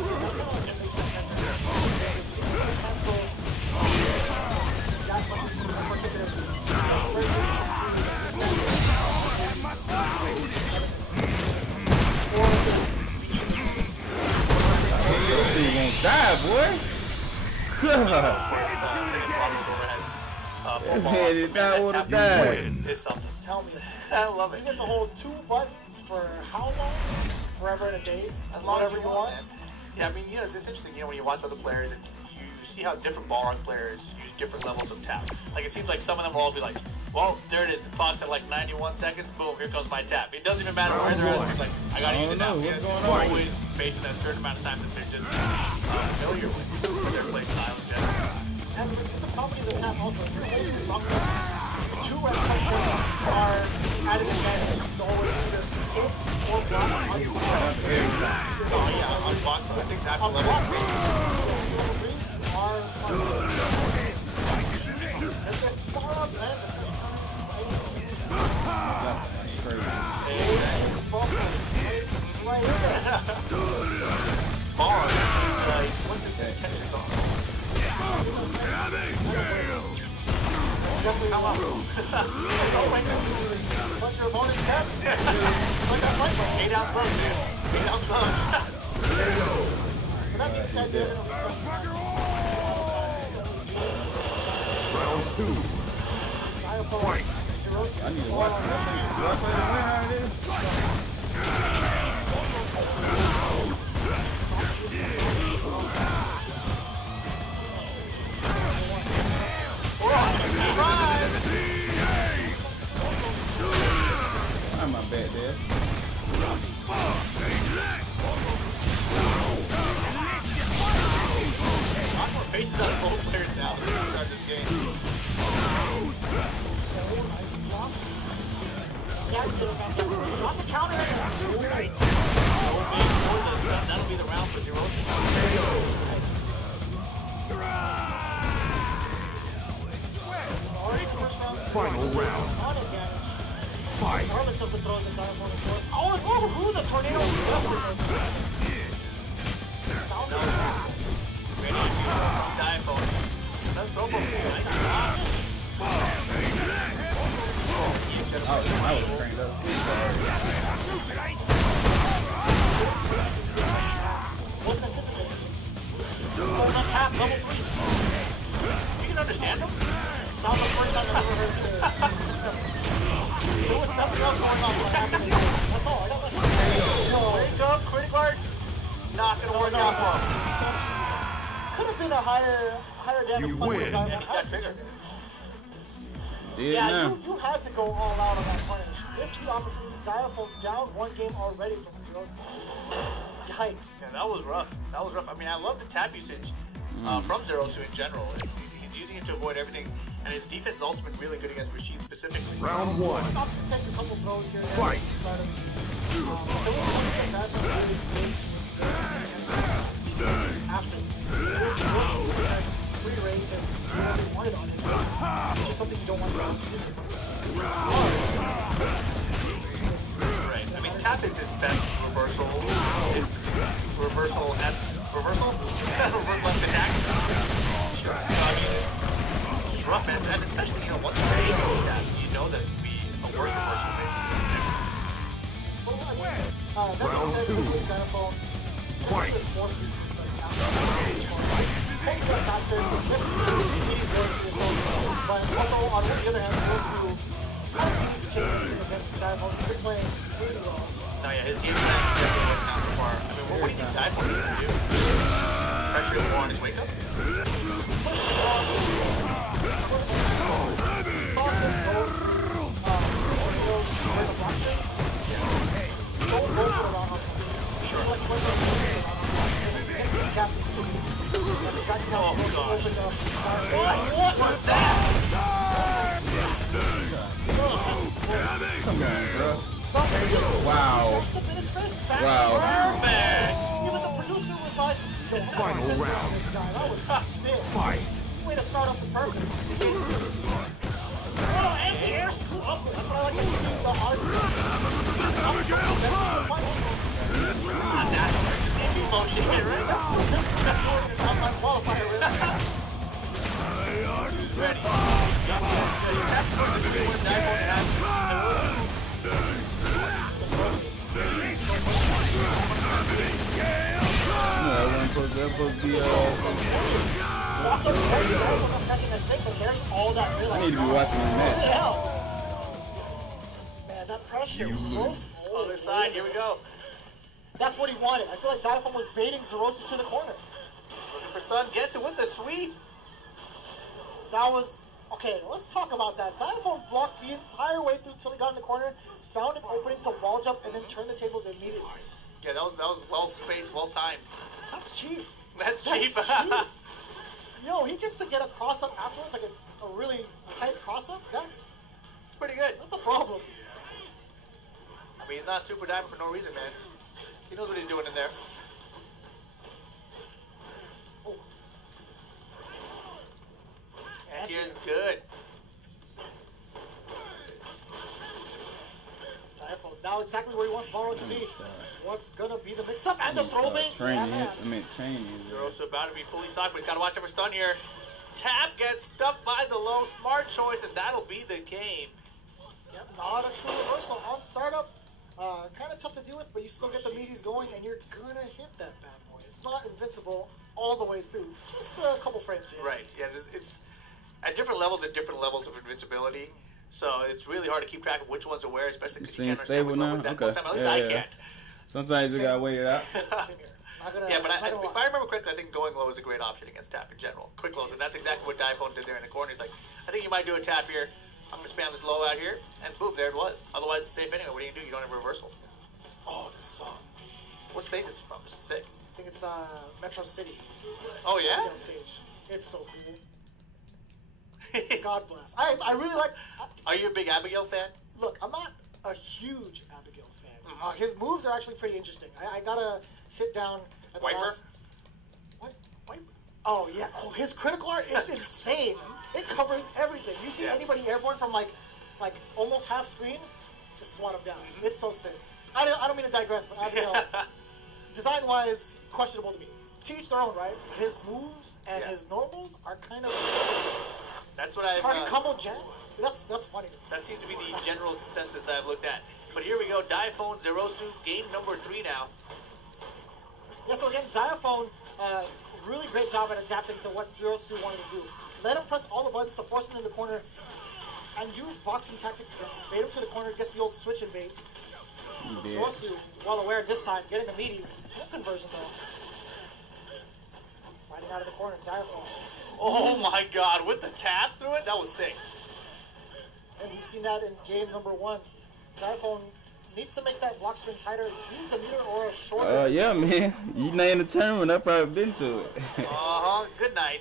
You won't die, boy. That man did not want to die. It's something. Tell me, I love it. you get to hold 2 buttons for how long? Forever and a day? As long as Whatever you want, man. Yeah, I mean, you know, it's interesting, you know, when you watch other players and you see how different Balrog players use different levels of tap. Like, it seems like some of them will all be like, well, there it is, the clock's at like 91 seconds, boom, here comes my tap. It doesn't even matter where they're at, it's like, I gotta use it now. What's Yeah, it's going just on? always based on a certain amount of time that they're just familiar with their play style in general. And the properties of tap also, if you're holding the bumper, 2 at some point are at an advantage to always either hit or block on your side. So, yeah, on block, I think that's On level block, 3. level 3 are on far up lands. Right here. Bars, like, once it's tension's on. Come on. Oh, wait, Punch your opponent's tap. Look at that fight, 8 ounce blows, dude. 8 ounce blows. So that being said, they're going to start. Round 2. Fight. I need to watch that thing. Do I play the win out of this? I'm my bad there. A lot more faces out of both players now throughout this game. Not the counter. That'll be the round for Zero. Final round. On advantage. Fight. Regardless of the throws that Diamond force. Oh, the tornado. Ready to dive on. Let's go for it. I was cranked up. Wasn't anticipated. Oh, not tap, level 3. You can understand them. That was the first time I've ever heard it. There was nothing else going on what happened. That's all. I don't know. There you go, critical art. Not gonna work out for him. Could have been a higher damage. You punch win. than Yeah, he's got trigger. Did Yeah, now. you had to go all out on that punish. This is the opportunity. Diaphone down one game already from Zerosu. Yikes. Yeah, that was rough. That was rough. I mean, I love the tap usage from Zerosu in general. He's using it to avoid everything, and his defense is ultimate really good against Rashid specifically. Round one. I'm opting to take a couple throws here. Fight. After free range and do whatever you wanted on it, which is something you don't want to do. Right. I mean, tap is his best reversal. His reversal S. Reversal? Reversal left attack. So, I mean, it's rough, man. And especially, once you're ready to go with that, you know that it'd be a worse reversal basically. Round two. Fight. But also, on the other hand, those who have changed against Diamond, they're playing really well. No, yeah, his game plan definitely wasn't out so far. I mean, what do you think Diamond needs to do? Pressure him more on his wake up? Don't go for it on sure. That's exactly how it's opened up. What was that? Come on, bro. Wow. Wow. Perfect! Even the producer was like, Final round. that was sick. Fight. Way to start off the perfect. Oh, anti-air screw up. That's what I like to see. The hard Motion here, right? That's my qualifier. Ready. That wasn't supposed to be, I need to be watching the match. Man, that pressure was close. Other side, here we go. That's what he wanted. I feel like Diaphone was baiting Zerosu to the corner. Looking for stun, gets it with the sweep. That was... Okay, let's talk about that. Diaphone blocked the entire way through till he got in the corner, found an opening to wall jump, and then turned the tables immediately. Yeah, that was well spaced, well timed. That's cheap. That's cheap. Yo, he gets to get a cross-up afterwards, like a really tight cross-up. That's Pretty good. a problem. I mean, he's not super diamond for no reason, man. He knows what he's doing in there. Oh. Anti-air's good. Diaphone now exactly where he wants Borrow to be. What's gonna be the mix-up and the throw bait? Training. They're also about to be fully stocked, but he's got to watch out for stun here. Tap gets stuffed by the low. Smart choice, and that'll be the game. Yep, not a true reversal on startup. Kind of tough to deal with, but you still get the meaties going, and you're gonna hit that bad boy. It's not invincible all the way through. Just a couple frames here. Right. Yeah. It's at different levels of invincibility. So it's really hard to keep track of which ones are where, especially because you Seems can't understand stable which now? one was that. Okay. Most time, at least Yeah, I yeah. can't. Sometimes you gotta wait it out. Same here. Not gonna, Yeah, but not gonna if lie. I remember correctly, I think going low is a great option against tap in general. Quick lows, and that's exactly what Diaphone did there in the corner. He's like, I think you might do a tap here. I'm going to spam this low out here, and boom, there it was. Otherwise, it's safe anyway. What are you going to do? You don't have a reversal. Oh, this song. What stage is it from? This is sick. I think it's Metro City. Oh, yeah? Abigail stage. It's so cool. God bless. I really like... Are you a big Abigail fan? Look, I'm not a huge Abigail fan. His moves are actually pretty interesting. I gotta sit down at the Wiper? last... What? Wiper. Oh, yeah. Oh, his critical art is insane. It covers everything. You see Yeah. anybody airborne from, like almost half screen, just swat him down. It's so sick. I don't mean to digress, but Abigail, design-wise, questionable to me. To each their own, right? But his moves and Yeah. his normals are kind of... That's what I've... Target combo jam? That's funny. That seems to be the general consensus that I've looked at. But here we go. Diaphone, Zerosu, game number 3 now. Yeah, so again, Diaphone, really great job at adapting to what Zerosu wanted to do. Let him press all the buttons to force him in the corner and use boxing tactics against him. Bait him to the corner, gets the old switch and bait. Zerosu, well aware this time, getting the meaties. No conversion though. Fighting out of the corner, Diaphone. Oh my god, with the tap through it? That was sick. And we've seen that in game number 1. Diphone needs to make that block string tighter. Use the meter or a shorter. Yeah, man. You named the tournament. I've probably been to it. Good night.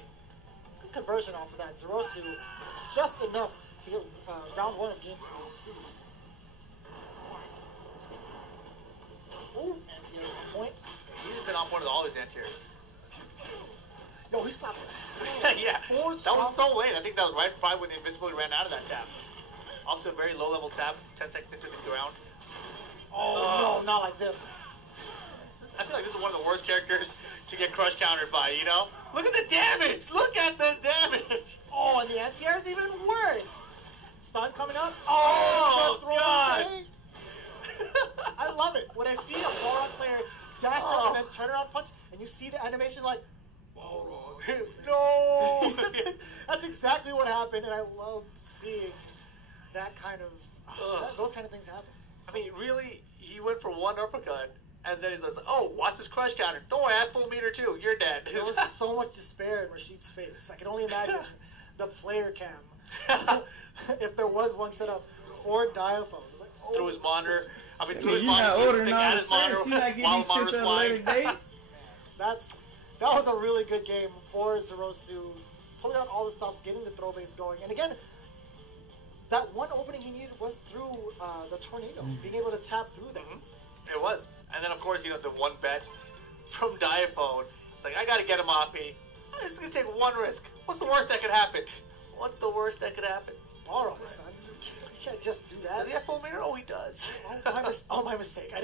Good conversion off of that. Zerosu, just enough to get round 1 of game 3. Ooh, anti-air's on point. He's been on point with all his anti-airs. Yo, he slapped Yeah, Forward that was stop. so late. I think that was right probably when Invincibility ran out of that tap. Also a very low level tap, 10 seconds into the ground. Oh, no, not like this. I feel like this is one of the worst characters to get crush countered by, you know? Look at the damage! Look at the damage! Oh, and the anti-air is even worse. Stun coming up. Oh, the throw God. away. I love it. When I see a Balrog player dash up and then turn around punch, and you see the animation like, No! that's exactly what happened, and I love seeing that kind of, those kind of things happen. I mean, really, he went for one uppercut, and then he's like, oh, watch this crush counter. Don't worry, I have full meter too. You're dead. There was so much despair in Rashid's face. I can only imagine the player cam, if there was one set up for Diaphone. Like, oh, Through his monitor. I mean, through You're his not monitor. ordering all At the his monitor shirts. You're not getting while these the monitor's shirts at a later flying. date. that was a really good game for Zerosu, pulling out all the stops, getting the throw baits going. And again, that one opening he needed was through the tornado, being able to tap through them. It was. And then, of course, you know, the one bet from Diaphone. It's like, I gotta get him off me. I'm just gonna take one risk. What's the worst that could happen? What's the worst that could happen? All right, son. You can't just do that. Does he have full meter? Oh, he does. My mistake. I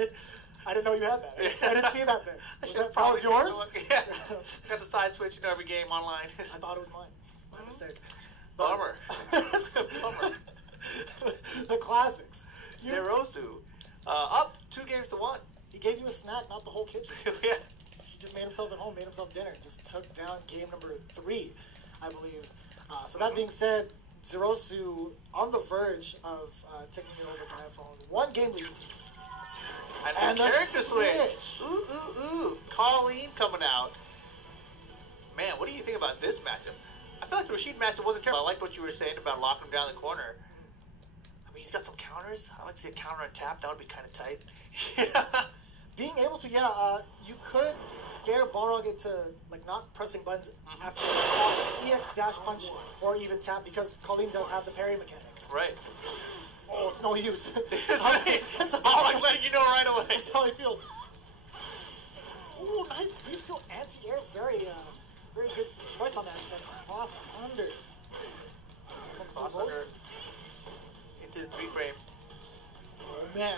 didn't know you had that. I didn't see that there. Was Should've that probably was yours? taken a look. Yeah. Got the side switch into every game online. I thought it was mine. My mistake. Bummer. Bummer. The classics. Zerosu. Up 2-1. He gave you a snack, not the whole kitchen. Yeah. He just made himself at home, made himself dinner, just took down game number 3, I believe. So that being said, Zerosu on the verge of taking it over Diaphone. 1 game lead. And the the character switch. switch. Ooh. Colleen coming out. Man, what do you think about this matchup? I feel like the Rashid matchup wasn't terrible. I like what you were saying about locking him down the corner. I mean, he's got some counters. I like to see a counter on tap. That would be kind of tight. Yeah. Being able to, you could scare Balrog into like not pressing buttons after EX dash punch or even tap because Colleen does have the parry mechanic. Right. Oh, it's no use. That's all I'm letting you know right away. That's how he feels. Ooh, nice V-skill anti-air. Very good choice on that. Cross under. Cross under. Into the 3-frame. Oh, man.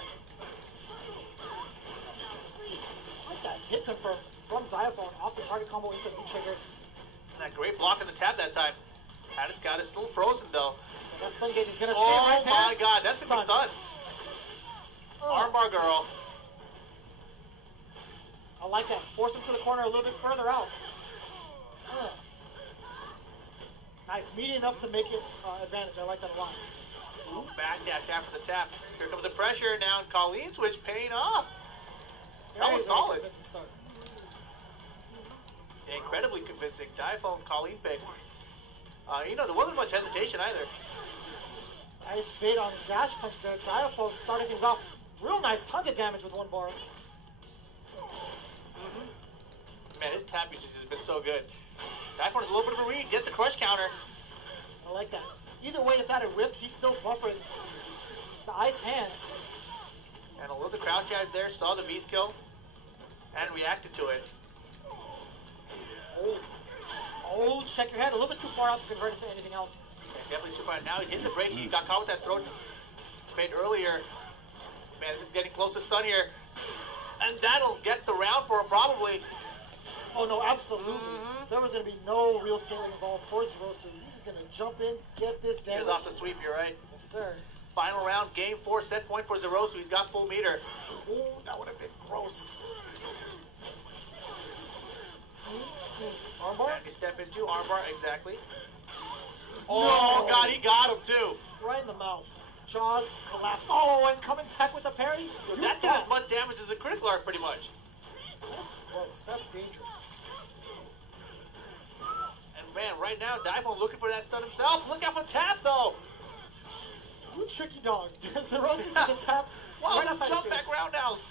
I like that hit confirm from Diaphone off the target combo into V-trigger. And that great block on the tap that time. Hadis got it still frozen though. And that stun gauge is going to Oh save right my hand. god, that's gonna be stun. Armbar girl. I like that. Force him to the corner a little bit further out. Nice. Meaty enough to make it advantage. I like that a lot. Ooh, back dash after the tap. Here comes the pressure now, and Colleen switch paying off. That was solid. Convincing start. Yeah, incredibly convincing. Diaphone, Colleen pick. You know, there wasn't much hesitation either. Nice bait on dash punch there. Diaphone starting things off. Real nice. Tons of damage with 1 bar. Man, his tap usage has been so good. Diaphone is a little bit of a read. Gets the crush counter. I like that. Either way, if that had whiffed, he's still buffering the ice hands. And a little bit crouch jab there. Saw the V-skill. And reacted to it. Oh, check your head. A little bit too far out to convert it to anything else. Yeah, definitely too far. Now he's hitting the brakes. He got caught with that throat fade earlier. Man, this is getting close to stun here. And that'll get the round for him probably. Oh, no, absolutely. There was going to be no real scaling involved for Zerosu. He's just going to jump in, get this damage. He was off the sweep, you're right. Yes, sir. Final round, game 4, set point for Zerosu. He's got full meter. Ooh, that would have been gross. Armbar? And you step into armbar, exactly. Oh, No. God, he got him too. Right in the mouth. Jaws collapse. Oh, and coming back with the parry. That did as much damage as the critical arc, pretty much. That's gross. That's dangerous. And man, right now, Diaphone looking for that stun himself. Look out for tap, though. Ooh, tricky dog. Zorosu with the tap. Wow, right outside jump the back face. roundhouse.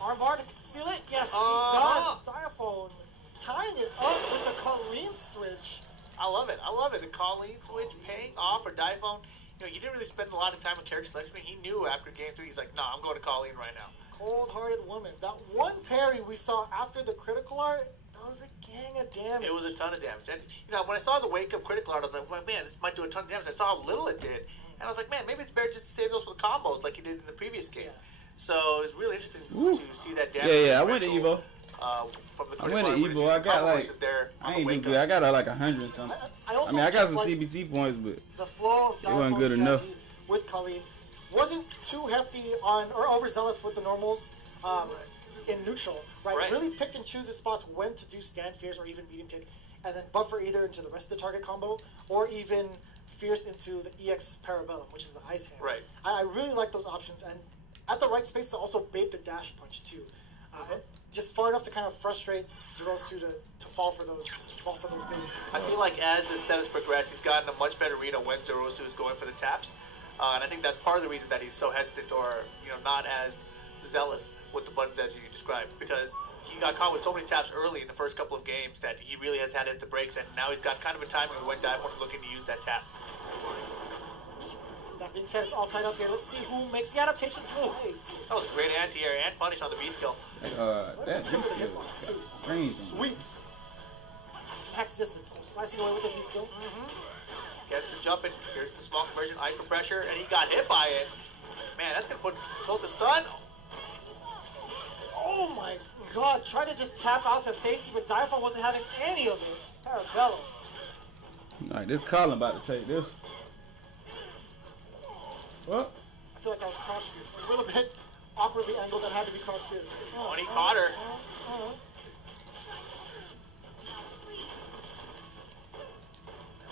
Armbar to conceal it? Yes, Uh-huh. he does. Diaphone tying it up with the Colleen switch. I love it. I love it. The Colleen switch paying off for Diphone. You know, he didn't really spend a lot of time on character selection. He knew after game 3, he's like, nah, I'm going to Colleen right now. Cold-hearted woman. That one parry we saw after the critical art, that was a gang of damage. It was a ton of damage. And, you know, when I saw the wake-up critical art, I was like, well, man, this might do a ton of damage. I saw how little it did. And I was like, man, maybe it's better just to save those for the combos like he did in the previous game. Yeah. So it was really interesting Woo. to see that damage. Yeah, I went to differential, Evo. From the I critical went to art, but Evo. it's I got combo like, versus there on I the ain't do wake-up. good. I got like 100 something. I also I mean, I got just some like CBT points, but the flow of It wasn't Diaphone's good enough. strategy with Colleen wasn't too hefty on or overzealous with the normals in neutral, right? Right. Really picked and choose his spots when to do stand fierce or even medium kick, and then buffer either into the rest of the target combo or even fierce into the EX Parabellum, which is the ice hands. Right. I really like those options, and at the right space to also bait the dash punch too. And just far enough to kind of frustrate Zorosu to fall for those baits. I feel like as the set has progressed, he's gotten a much better read on when Zorosu is going for the taps. And I think that's part of the reason that he's so hesitant or, you know, not as zealous with the buttons as you described. Because he got caught with so many taps early in the first couple of games that he really has had to hit the brakes. And now he's got kind of a timing when Diamond is looking to use that tap. That being said, it's all tied up here. Let's see who makes the adaptations nice. That was a great anti-air and punish on the B-skill. that Tip of the V-skill hitbox, got too. range on it. Sweeps. Max distance. Slicing away with the V-skill. Gets the jump in. Here's the small conversion. Eye for pressure. And he got hit by it. Man, that's going to put close to stun. Oh my god. Tried to just tap out to safety, but Diaphone wasn't having any of it. Parabellum. Alright, this Colin about to take this. Well, I feel like I was crouch fierce. A little bit awkwardly angled that had to be crouch fierce. Oh, and he caught her.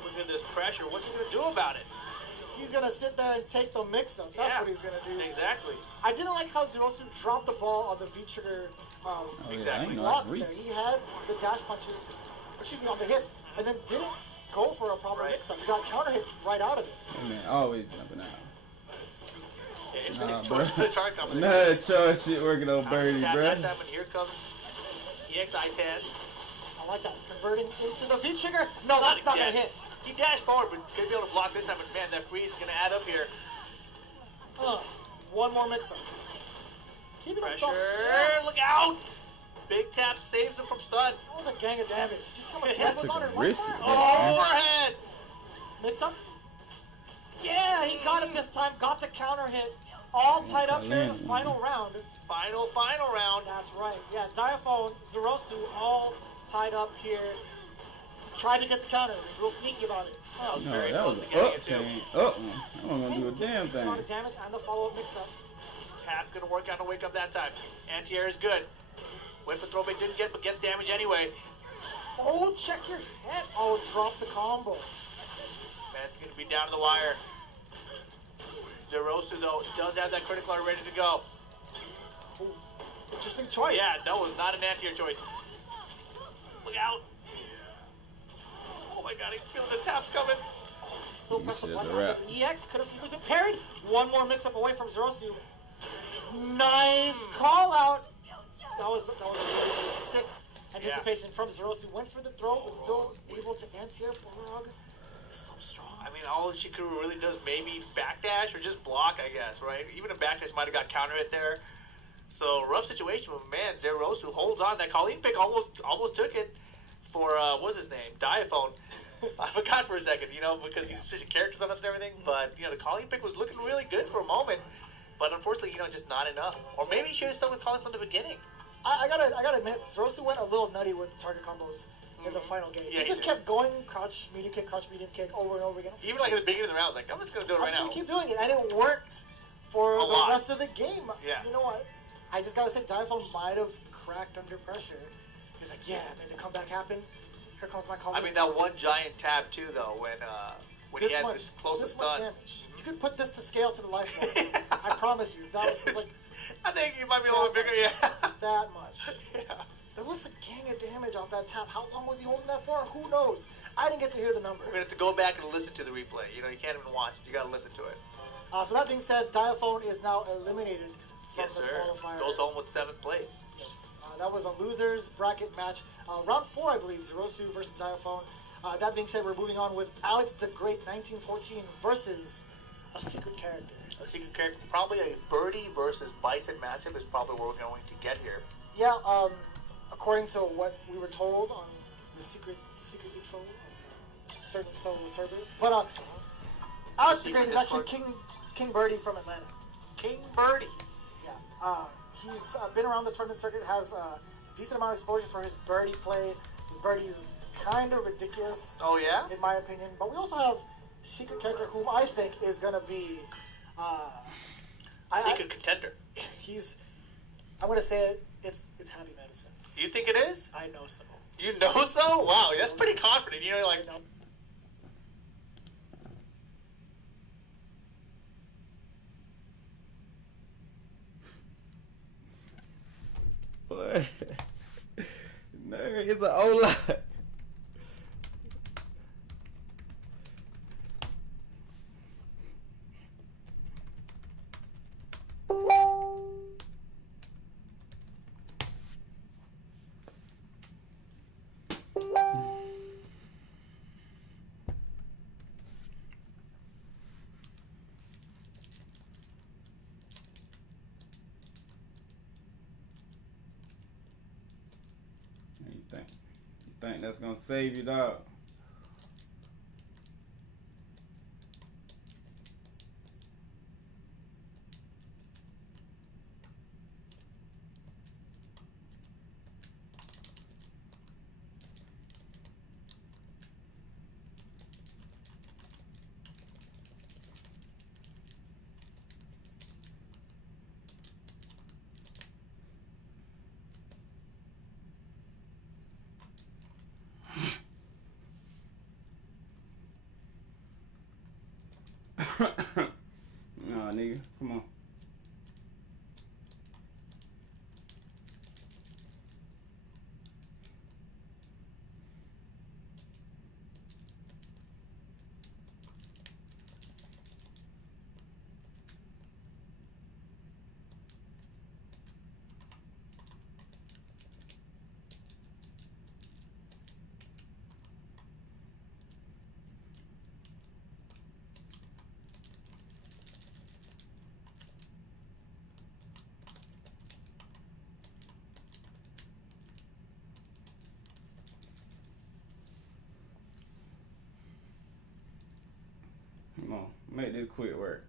Look at this pressure. What's he going to do about it? He's gonna sit there and take the mix-up. That's Yeah. what he's gonna do. Exactly. I didn't like how Zorosu dropped the ball on the V-trigger oh, yeah, I Exactly. ain't know how to blocks there. reach. He had the dash punches, on the hits, and then didn't go for a proper Right. mix-up. He got counter hit right out of it. Hey, man, always jumping out. Yeah, it's Nah, choice bro. for the target combination. Nah, charge shit working on Birdie, Tap bro. that time, and here comes EX Ice Hands. I like that. Converting into the V-trigger. No, that's not gonna again. hit. He dashed forward, but couldn't be able to block this time. But man, that freeze is going to add up here. One more mix-up. Keeping himself. Pressure. Look out. Big tap saves him from stun. That was a gang of damage. You see how much head was Took on a it? risk Right at there? that, man. Overhead. Mix-up. Yeah, he got it this time. Got the counter hit. All tied up here in the final round. Final round. That's right. Yeah, Diaphone, Zorosu, all tied up here. Tried to get the counter. Real sneaky about it. That was No, very that close was to an getting up it too. chain. Up one. I wasn't gonna do a damn Takes a lot thing. of damage and the follow-up mix-up. Tap going to work out to wake up that time. Anti-air is good. Went for throwback, didn't get, but gets damage anyway. Oh, check your head. Oh, drop the combo. Man, it's going to be down to the wire. Zorosu, though, does have that critical art ready to go. Ooh, interesting choice. Yeah, that was not an anti-air choice. Look out. Oh my god, he's feeling the taps coming. Still press the Shit, button. the wrap. EX could have easily been parried. One more mix-up away from Zorosu. Nice call out. That was a really sick anticipation from Zorosu. Went for the throw, but still able to anti-air. Borog is so strong. I mean, all Shikuru really does maybe backdash or just block, I guess, right? Even a backdash might have got counter hit there. So, rough situation, but man, Zorosu holds on. That Colleen pick almost took it for, what's his name? Diaphone. I forgot for a second, you know, because he's switching characters on us and everything. But, you know, the Colleen pick was looking really good for a moment. But unfortunately, you know, just not enough. Or maybe he should have stuck with Colleen from the beginning. I gotta admit, Zorosu went a little nutty with the target combos in the final game. Yeah, he he just did. kept going crouch, medium kick over and over again. Even like at the beginning of the round, I was like, I'm just going to do it I'm right just now. gonna keep doing it, and it worked for A the lot. rest of the game. Yeah. You know what? I just gotta say, Diaphone might have cracked under pressure. He's like, yeah, made the comeback happen. Here comes my call. I mean, that one giant tab, too, though, when he had this closest much stun. damage. You could put this to scale to the life ball. I promise you. That was like I think he might be a little bit bigger, yeah. that much. Yeah. There was a gang of damage off that tap. How long was he holding that for? Who knows? I didn't get to hear the number. We're going to have to go back and listen to the replay. You know, you can't even watch it. You got to listen to it. So that being said, Diaphone is now eliminated from Yes, the sir. qualifier. Goes home with 7th place. Yes, that was a losers bracket match. Round 4, I believe, Zerosu versus Diaphone. That being said, we're moving on with Alex the Great 1914 versus a secret character. A secret character, probably a Birdie versus Bison matchup is probably what we're going to get here. Yeah, according to what we were told on the secret info on certain solo servers. But Alex the Great is actually King Birdie from Atlanta. King Birdie. Yeah, he's been around the tournament circuit, has a decent amount of exposure for his birdie play. His birdie is kind of ridiculous. Oh, yeah? In my opinion. But we also have secret character whom I think is going to be... secret contender. I'm going to say it, it's Happy Madison. You think it is? I know so. You know so? Wow, that's pretty confident. You know, like... Boy. No, it's an O-line. You think that's gonna save you, dog? Nah, nigga, come on. Come on, make this quick work.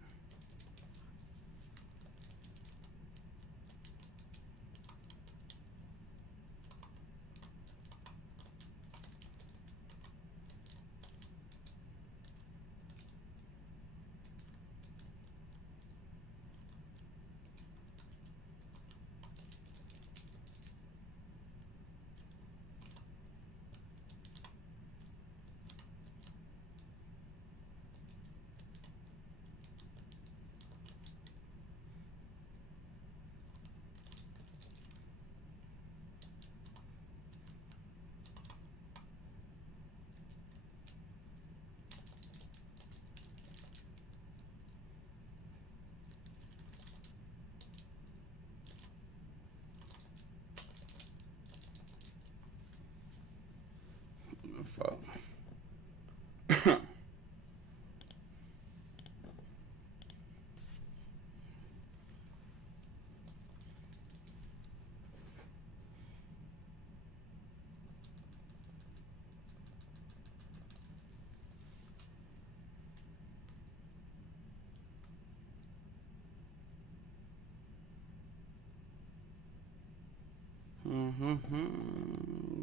Fuck.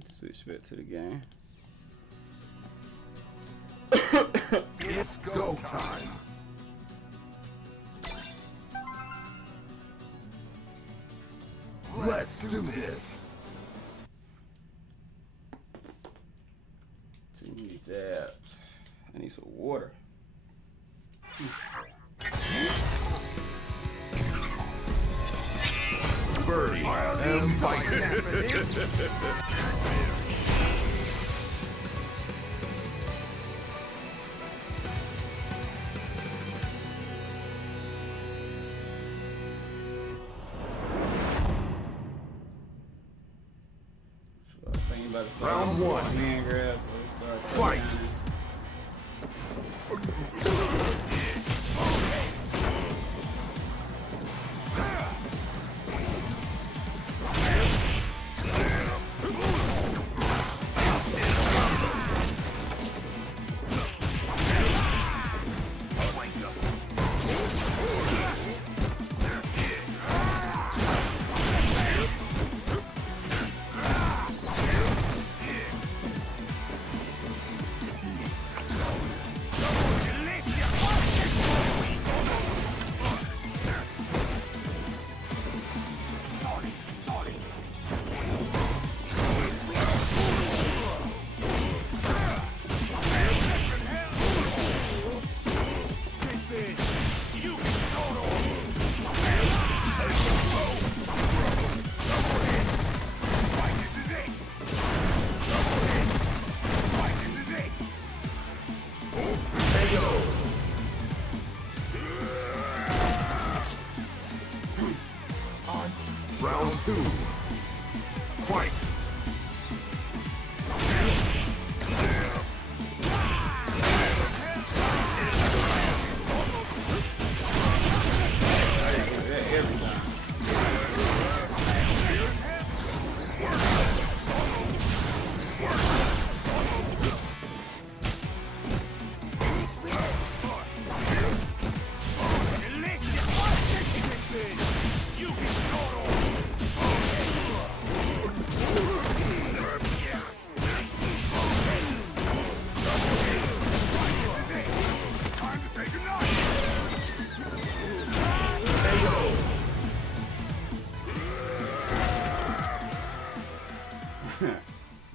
Switch back to the game. It's go time. Let's do this. Too many jabs. I need some water. Birdie and Bison. about to start. Round one. Man grab. Fight. Round two. Fight. Every time.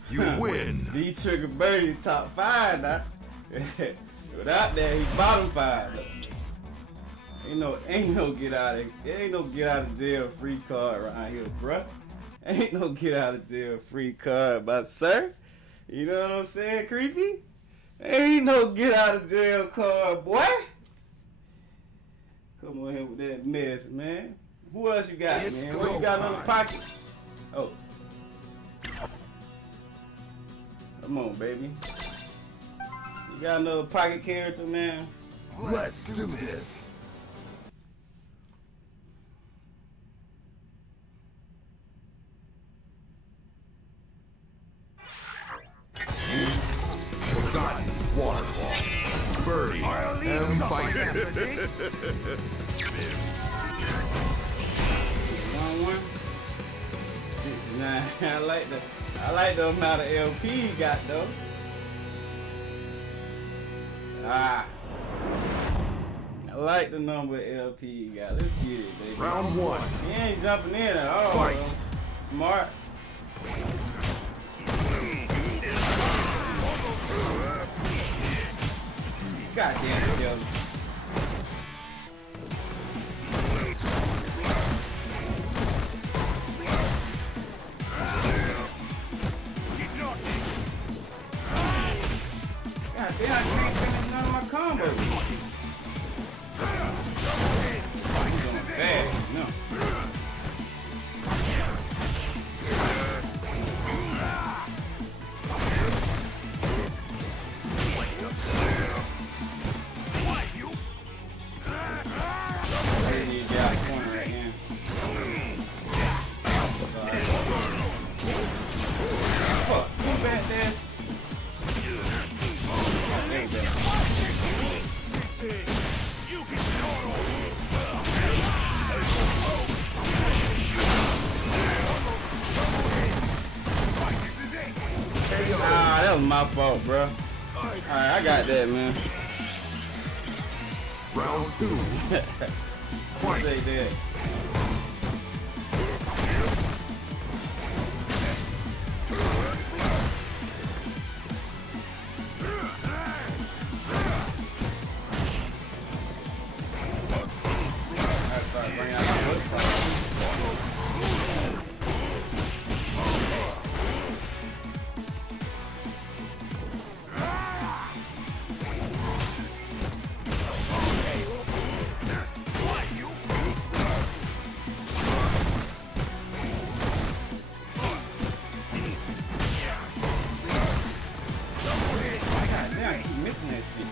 You win. D Trigger Birdie top 5 now. Without that, he bottom 5. Ain't no get out of jail free card around here, bruh. Ain't no get out of jail free card, but sir. You know what I'm saying, Creepy? Ain't no get out of jail card, boy. Come on here with that mess, man. Who else you got, It's man? What you got in the pocket? Oh. Come on, baby. You got another pocket character, man? Let's do this. Forgotten waterfall. Birdie M. Bison. 1-1. Nah, I like the amount of LP he got though. I like the number of LP he got. Let's get it, baby. Round one. He ain't jumping in at all. Fight. Though. Smart. Goddamn Kelly. God damn, I can't finish none of my combos. He's going fast, no. I need to get out of the corner right here. Fuck, you back there. There you go. Ah, that was my fault, bro. Alright, I got that, man. Round two. Fight. Take that. missing that shit.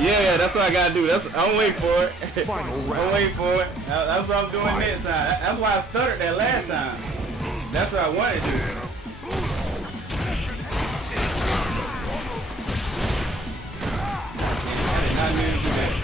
Yeah, that's what I gotta do. I'm waiting for it. I'm waiting for it. That's what I'm doing next time. That's why I stuttered that last time. That's what I wanted to do. I did not mean to do that.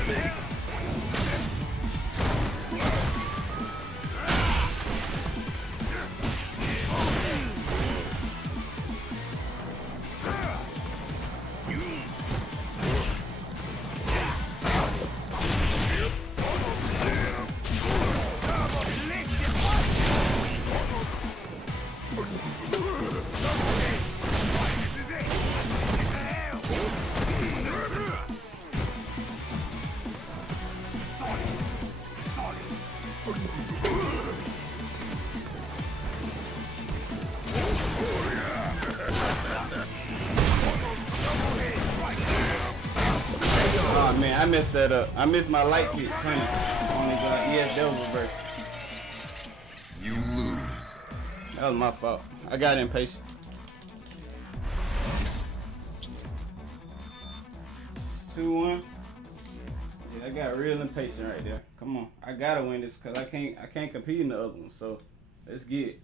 Oh man, I messed that up. I missed my light kick punish. Yeah, that was reverse. You lose. That was my fault. I got impatient. Two, 1. Yeah, I got real impatient right there. Come on, I gotta win this because I can't compete in the other one. So let's get it.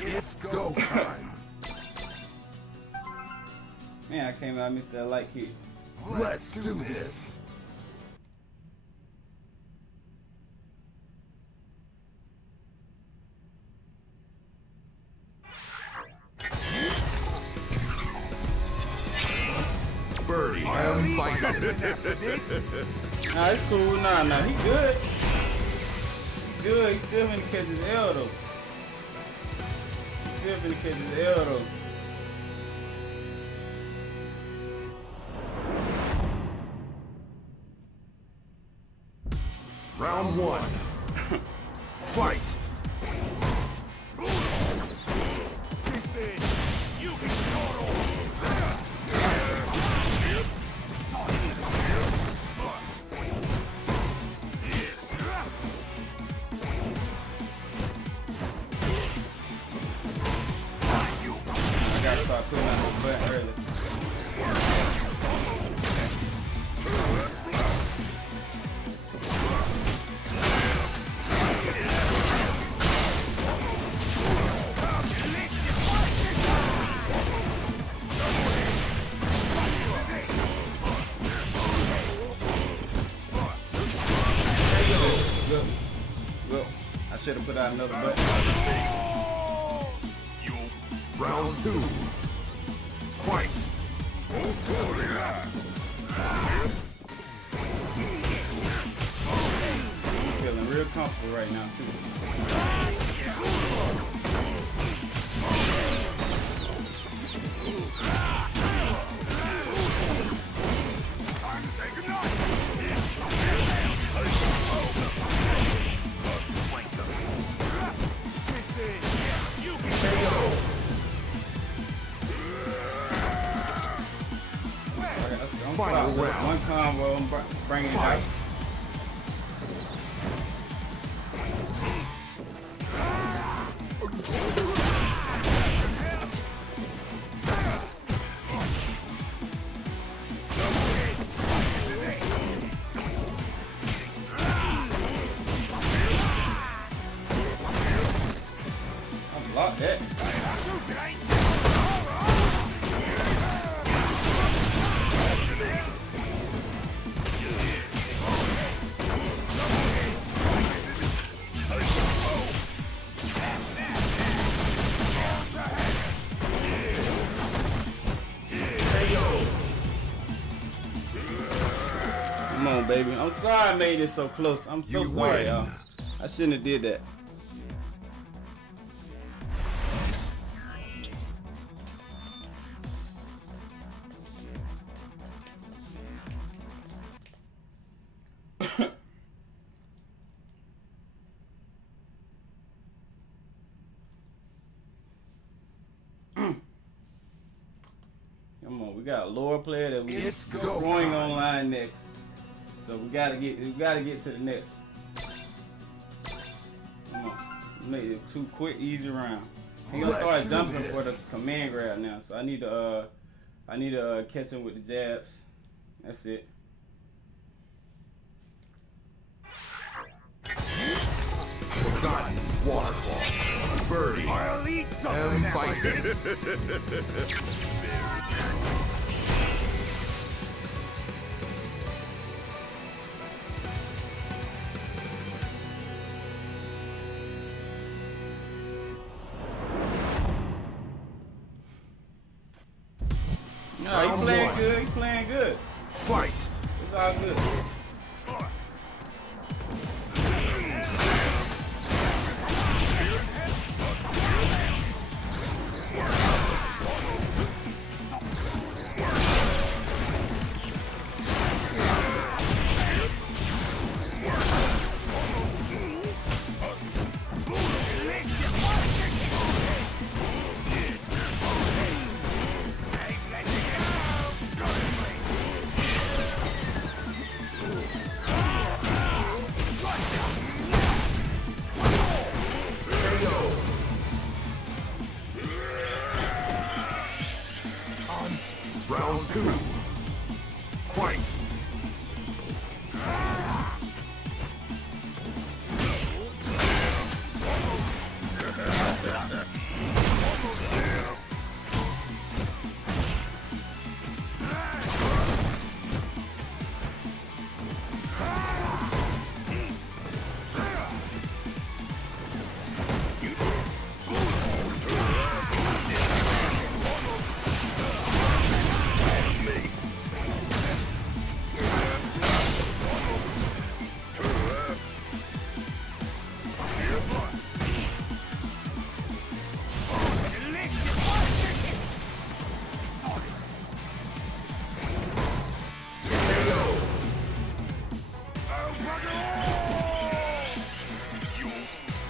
It's go time. Man, I came out, I missed that light kick. Let's do this. Birdie, I'm fighting. Nah, it's cool. Nah, he good. He's good. He's still finna catch his L though. Still finna catch his L though. Round 1. Fight. I gotta start putting on this button early. Well, I should have put out another button. Round 2. Fight. I'm feeling real comfortable right now too. Final round. One combo, I'm bringing it out. I blocked that. Come on, baby. I'm sorry I made it so close. I'm so You sorry, win. y'all. I shouldn't have did that. We got a lower player that It's we're go going time. online next. So we gotta get to the next. Come on. Make it 2 quick, easy round. He gonna Let's start do jumping this. for the command grab now. So I need to catch him with the jabs. That's it. Forgotten waterfall. Birdie. I'll eat And something like bison. this. No, Round he playing one. good. He playing good. Fight. It's all good. Round 2. Fight.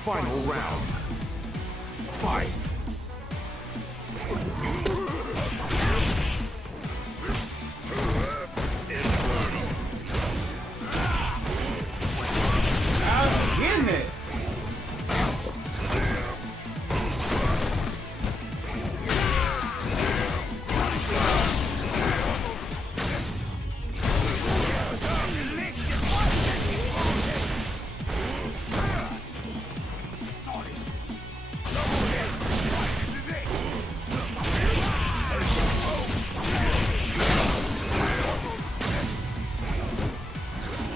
Final round. Fight. I'm getting it.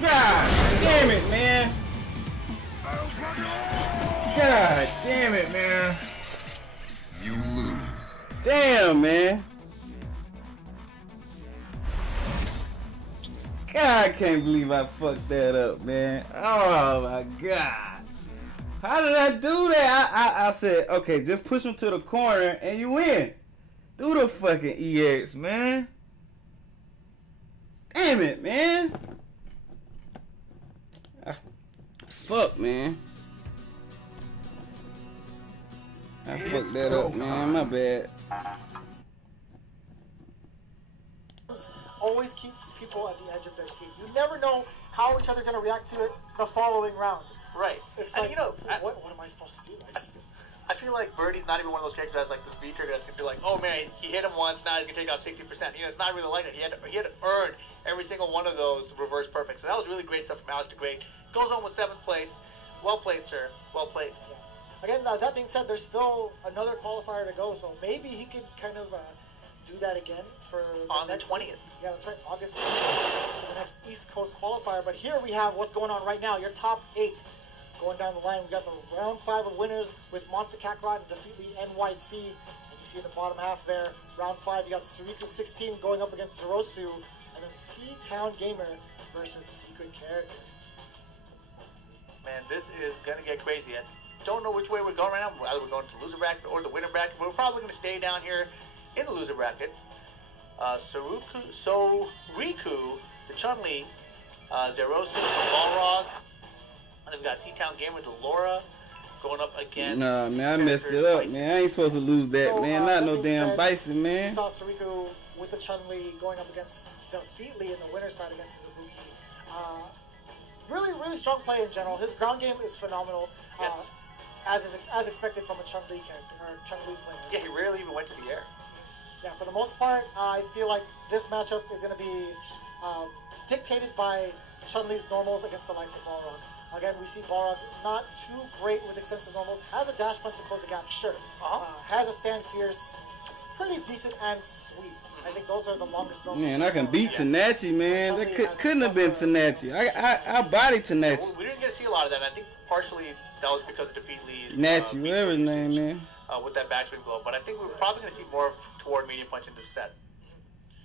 God damn it, man. God damn it, man. You lose. Damn, man. God, I can't believe I fucked that up, man. Oh my God. How did I do that? I said, okay, just push him to the corner and you win. Do the fucking EX, man. Damn it, man. Fuck, man. I fucked that up, man. My bad. Always keeps people at the edge of their seat. You never know how each other's gonna react to it the following round. Right. It's And like, you know, what am I supposed to do? I feel like Birdie's not even one of those characters that has like this V trigger that's gonna be like, oh man, he hit him once, now he's gonna take out 60%. You know, it's not really like that. He had to earn every single one of those reverse perfect. So that was really great stuff from Alex DeGrade. Goes on with 7th place. Well played, sir. Well played. Again, that being said, there's still another qualifier to go, so maybe he could kind of do that again for On the next 20th. Yeah, that's right, August 20th, for the next East Coast qualifier. But here we have what's going on right now. Your top 8 going down the line. We got the round 5 of winners with Monster Kakarot and Defeat the NYC. And you see in the bottom half there, round 5, you got Suriku 16 going up against Zerosu, and then C-Town Gamer versus Secret Character. Man, this is gonna get crazy. I don't know which way we're going right now. Either we're going to the loser bracket or the winner bracket. But we're probably gonna stay down here in the loser bracket. Soriku, the Chun-Li, Zerosu, Balrog, and then we got C-Town Gamer, Delora, going up against. Nah, Secret man, I messed it Characters, up, Bison. man. I ain't supposed to lose that, So, man. Not that no being damn said, Bison, We man. saw Suriku with the Chun-Li going up against Defeatly in the winner's side against Izubuki. Really, really strong play in general. His ground game is phenomenal. Yes. As expected from a Chun-Li character or Chun-Li player. Yeah, he rarely even went to the air. Yeah, for the most part, I feel like this matchup is going to be dictated by Chun-Li's normals against the likes of Balrog. Again, we see Balrog not too great with extensive normals. Has a dash punch to close the gap, sure. Has a stand fierce, pretty decent and sweep. I think those are the longest normals. Man, I can beat Tanachi, man. That couldn't have been Tanachi. I bodied Tanachi. We didn't get to see a lot of that. And I think partially that was because of Defeatly's Nachi, whatever his name, man. With that backswing blow. But I think we're probably going to see more toward medium punch in this set.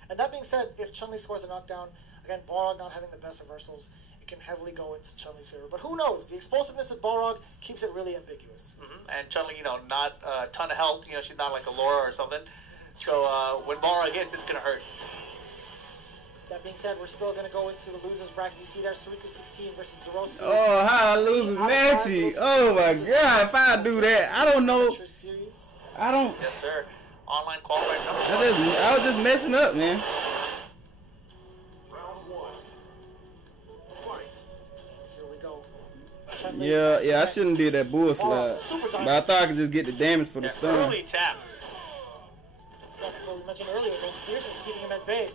And that being said, if Chun-Li scores a knockdown, again, Balrog not having the best reversals, it can heavily go into Chun-Li's favor. But who knows? The explosiveness of Balrog keeps it really ambiguous. And Chun-Li, not a ton of health. She's not like a Laura or something. So when Balrog hits, it's going to hurt. That being said, we're still going to go into the losers bracket. You see there, Suriku 16 versus Zorosu. Oh, how I lose is Nachi. Oh my God, if I do that, I don't know. I don't. Yes, sir. Online qualifying number I was just messing up, man. Here we go. Yeah, I shouldn't do that bull slide. But I thought I could just get the damage for the stun. Early tap. That's what we mentioned earlier. Those fierces keeping him at bay.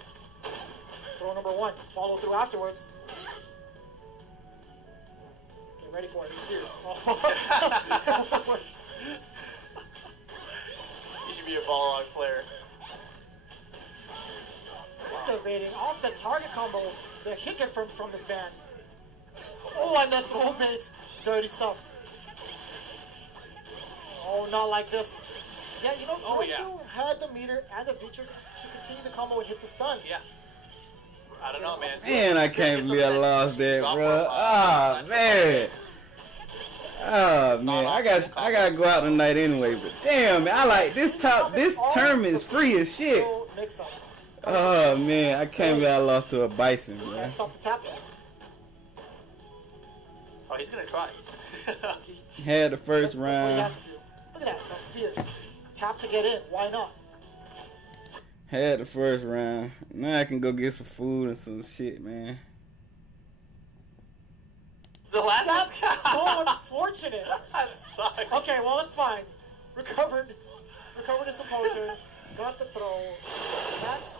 Throw number one. Follow through afterwards. Get ready for it. Fierce. Oh. You should be a Balrog player. Activating off the target combo. The hit confirmed from this man. Oh, and then throw baits. Dirty stuff. Oh, not like this. Yeah, Zorosu had the meter and the feature to continue the combo and hit the stun. Yeah. I don't know, man. Man, I can't believe I lost that, bro. Ah, man. Oh man, I gotta go out tonight anyway. But damn, man, I like this tournament is free as shit. Oh man, I can't believe I lost to a Bison, man. Stop the tap. Oh, he's gonna try. Had the first round. That's what he has to do. Look at that, that's fierce. Tap to get in. Why not? Had the first round. Now I can go get some food and some shit, man. The last That's so unfortunate. That sucks. Okay, well, it's fine. Recovered his composure. Got the throw.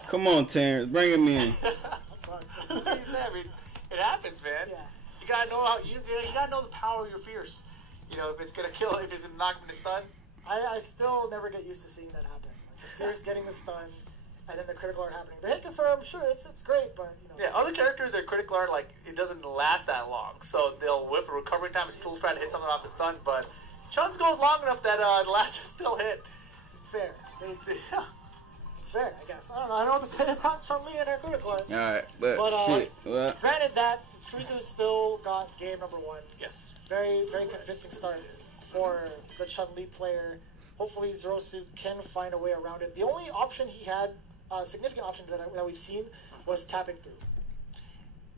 Come on, Terrence, bring him in. That's fine. I mean, it happens, man. Yeah. You gotta know how you gotta know the power of your fierce. If it's gonna kill, if it's gonna knock him into stun. I still never get used to seeing that happen. Like the fierce getting the stun, and then the critical art happening. The hit confirm, sure, it's great, but Yeah, other characters, their critical art, it doesn't last that long. So they'll whiff a recovery time, it's still trying to hit something off the stun, but Chun's goes long enough that the last is still hit. Fair. It's fair, I guess. I don't know what to say about Chun-Li and her critical art. Alright, but shit. Well, granted that Suriku still got game number one. Yes. Very, very convincing start for the Chun-Li player. Hopefully Zorosu can find a way around it. The only option he had, significant option that we've seen, was tapping through.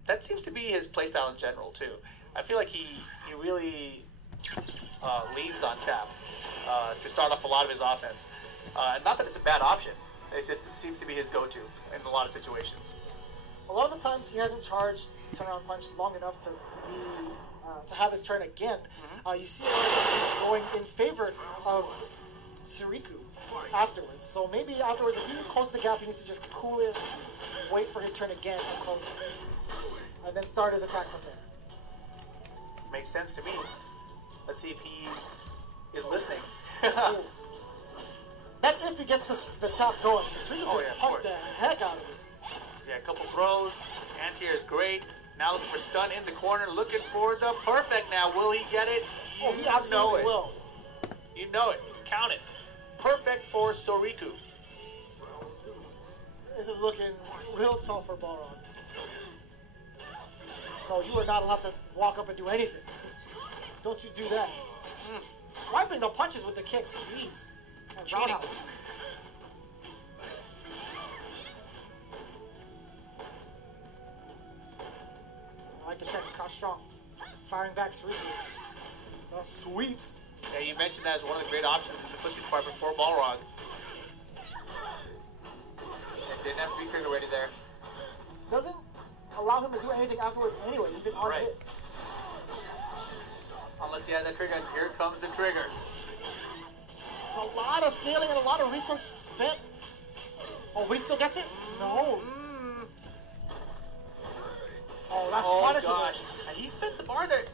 That seems to be his playstyle in general, too. I feel like he really leans on tap to start off a lot of his offense. Not that it's a bad option. It's just it seems to be his go-to in a lot of situations. A lot of the times he hasn't charged turnaround punch long enough to have his turn again. You see a lot of things going in favor of Suriku afterwards. So maybe afterwards, if he closes the gap, he needs to just cool it, wait for his turn again up close, and then start his attack from there. Makes sense to me. Let's see if he is listening. That's if he gets the tap going. Suriku just punched the heck out of it. Yeah, a couple throws. Anti-air is great. Now looking for stun in the corner, looking for the perfect now. Will he get it? Oh, he absolutely will. You know it. Count it. Perfect for Suriku. This is looking real tough for Balrog. No, you are not allowed to walk up and do anything. Don't you do that. Swiping the punches with the kicks, jeez. And roundhouse. I like the checks, caught strong. Firing back Suriku. The sweeps. Yeah, you mentioned that as one of the great options in the footsie department for Balrog. Didn't have free trigger ready there. Doesn't allow him to do anything afterwards anyway. He's been on Right. hit. Unless he had that trigger. And here comes the trigger. There's a lot of scaling and a lot of resources spent. Oh, Wii still gets it? No. Oh, that's Oh punishable. gosh. And he spent the bar there.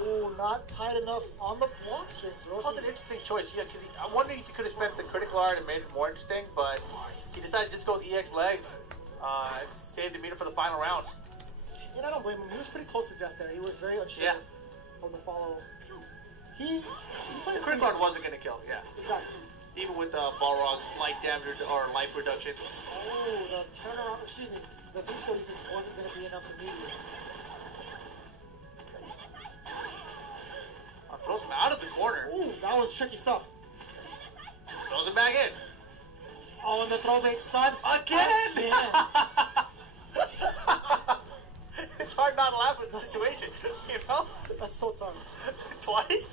Oh, not tight enough on the block strings. That was an interesting choice. Yeah, because I'm wondering if he could have spent the critical art and made it more interesting, but he decided to just go with EX legs and save the meter for the final round. And I don't blame him. He was pretty close to death there. He was very unsure Yeah. on the follow. He played The critical art wasn't going to kill, yeah. Exactly. Even with Balrog's slight damage or life reduction. Oh, the turnaround, excuse me, the V-skill usage wasn't going to be enough to meet you. Throws him out of the corner. Ooh, that was tricky stuff. Throws him back in. Oh, and the throw bait stun. Again! Again. It's hard not to laugh at the situation, you know? That's so tough. Twice?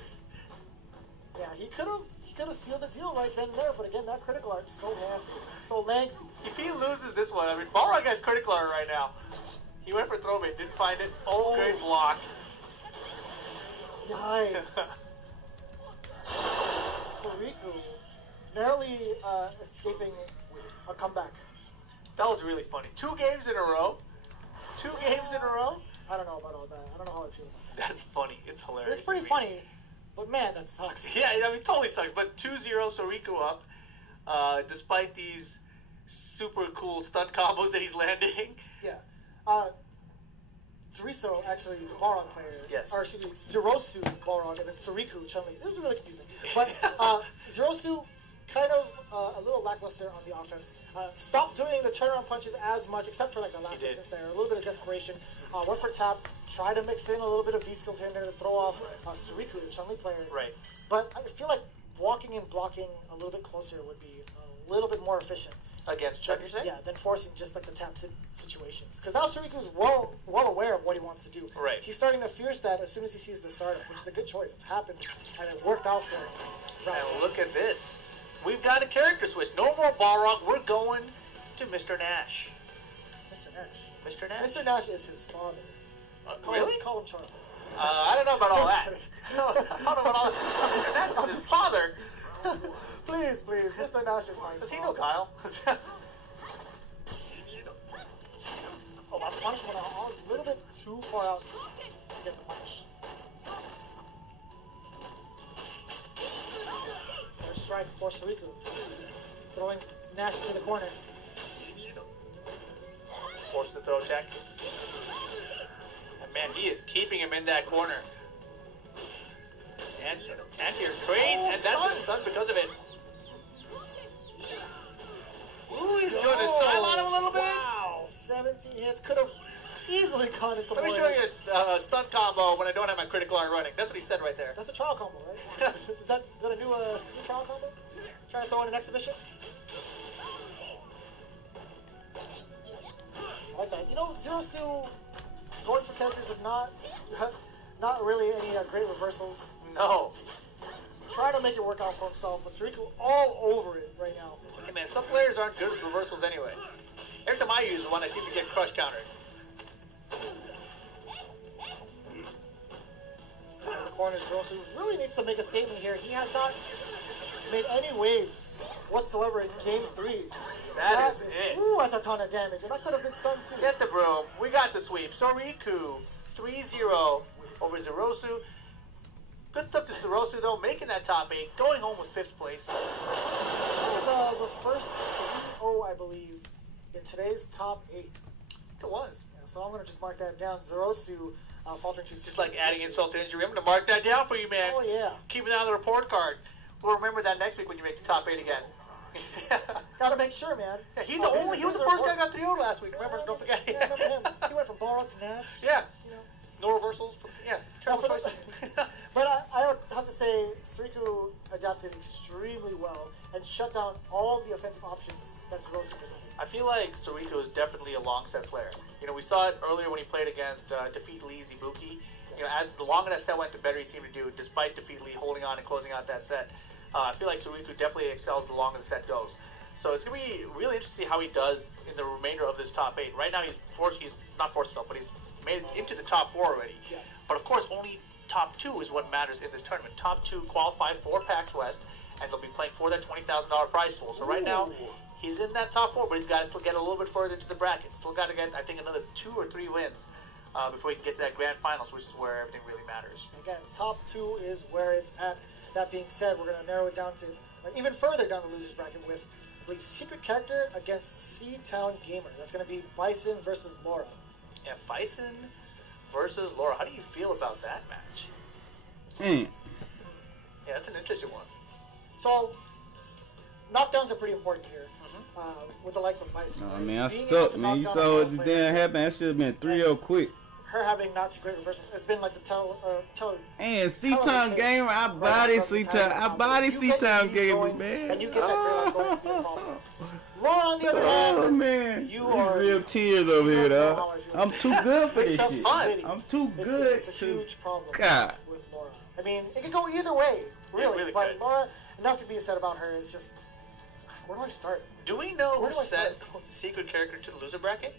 Yeah, he could have sealed the deal right then and there, but again, that critical art's so lengthy. So lengthy. If he loses this one, I mean, Balrog has critical art right now. He went for throw bait, didn't find it. Oh, great block. Yikes. Soriku narrowly escaping a comeback. That was really funny. 2 games in a row. 2 games in a row. I don't know about all that. I don't know how I feel about That's funny. It's that. hilarious. It's pretty to me. funny, but man, that sucks. Yeah, I mean, totally sucks. But 2-0 Soriku up, despite these super cool stunt combos that he's landing. Yeah. Zuriso, actually, the Balrog player. Yes. Or excuse me, Zerosu Balrog, and then Soriku Chun-Li. This is really confusing. But Zerosu, kind of a little lackluster on the offense. Stopped doing the turnaround punches as much, except for like the last He did. instance there. A little bit of desperation. Went for tap. Tried to mix in a little bit of V-skills here and there to throw off Soriku, the Chun-Li player. Right. But I feel like walking and blocking a little bit closer would be a little bit more efficient. Against Chun, you're saying? Yeah, than forcing just like the tap situations. Because now Suriku's well aware of what he wants to do. Right. He's starting to fear stat as soon as he sees the startup, which is a good choice. It's happened, and it worked out for him. Right. And look at this. We've got a character switch. No more Balrog. We're going to Mr. Nash. Mr. Nash. Mr. Nash? Mr. Nash is his father. Really? Call him Charlie. I don't know about all that. I don't know about all that. Mr. Nash is his father. Please, Mr. Nash is my Does he father. know Kyle? Oh, that punish went a little bit too far out to get the punish. First strike for Soriku. Throwing Nash to the corner. Forced the throw check. And man, he is keeping him in that corner. And here trades, and that's been stunned because of it. Ooh, he's doing his style on him a little bit. Wow, 17 hits. Could have easily caught in some Let me more show you hits. a stunt combo when I don't have my critical art running. That's what he said right there. That's a trial combo, right? is that a new trial combo? Trying to throw in an exhibition? I like that. You know, Zerosu going for characters with not really any great reversals. No. Trying to make it work out for himself, but Soriku all over it right now. Hey man, some players aren't good at reversals anyway. Every time I use one, I seem to get crush countered. In the corner, Zerosu really needs to make a statement here. He has not made any waves whatsoever in Game 3. That is it. Ooh, that's a ton of damage, and that could have been stunned too. Get the broom. We got the sweep. Soriku, 3-0 over Zerosu. Good stuff to Zerosu, though, making that top 8, going home with 5th place. That was the first 3-0, I believe, in today's top 8. It was. Yeah, so I'm going to just mark that down. Zerosu faltering to... Just like adding insult to injury. I'm going to mark that down for you, man. Oh, yeah. Keep it on the report card. We'll remember that next week when you make the top 8 again. Gotta make sure, man. Yeah, he was the first guy who got 3-0 last week. Remember, don't forget. Yeah, remember him. He went from Balrog to Nash. Yeah. You know. No reversals. Yeah. Terrible Now, choice. But I would have to say, Soriku adapted extremely well and shut down all the offensive options that Zerosu presented. I feel like Soriku is definitely a long set player. You know, we saw it earlier when he played against Defeat Lee's Ibuki. You know, as the longer that set went, the better he seemed to do, despite Defeat Lee holding on and closing out that set. I feel like Soriku definitely excels the longer the set goes. So it's gonna be really interesting how he does in the remainder of this top 8. Right now he's not forced himself, but he's made it into the top 4 already. Yeah. But of course, only top 2 is what matters in this tournament. Top 2 qualify for PAX West, and they'll be playing for that $20,000 prize pool. So right now, he's in that top 4, but he's got to still get a little bit further into the bracket. Still got to get, I think, another 2 or 3 wins before he can get to that grand finals, which is where everything really matters. Again, top 2 is where it's at. That being said, we're going to narrow it down to even further down the losers bracket with, I believe, Secret Character against C-Town Gamer. That's going to be Bison versus Laura. Yeah, Bison versus Laura. How do you feel about that match? Mm. Yeah, that's an interesting one. So, knockdowns are pretty important here with the likes of Bison. Oh, right? man, I Being able sucked, to man. You knock saw down a what pro just player, didn't happen. That should have been 3-0 quick. Her having not too great reversals. It's been like the And C-Town Gamer, I body C-Town. I body C-Town Gamer, man. And you get that great going to be a problem. Laura, on the other hand, Oh, man. you These are real tears over here, know dog. how I feel. I'm too good for this Mix-up shit. City. I'm too It's good a to... huge problem God. with Laura. I mean, it could go either way, really. really but could. Laura, enough could be said about her. It's just, where do I start? Do we know Where who do I sent start? Secret Character to the loser bracket?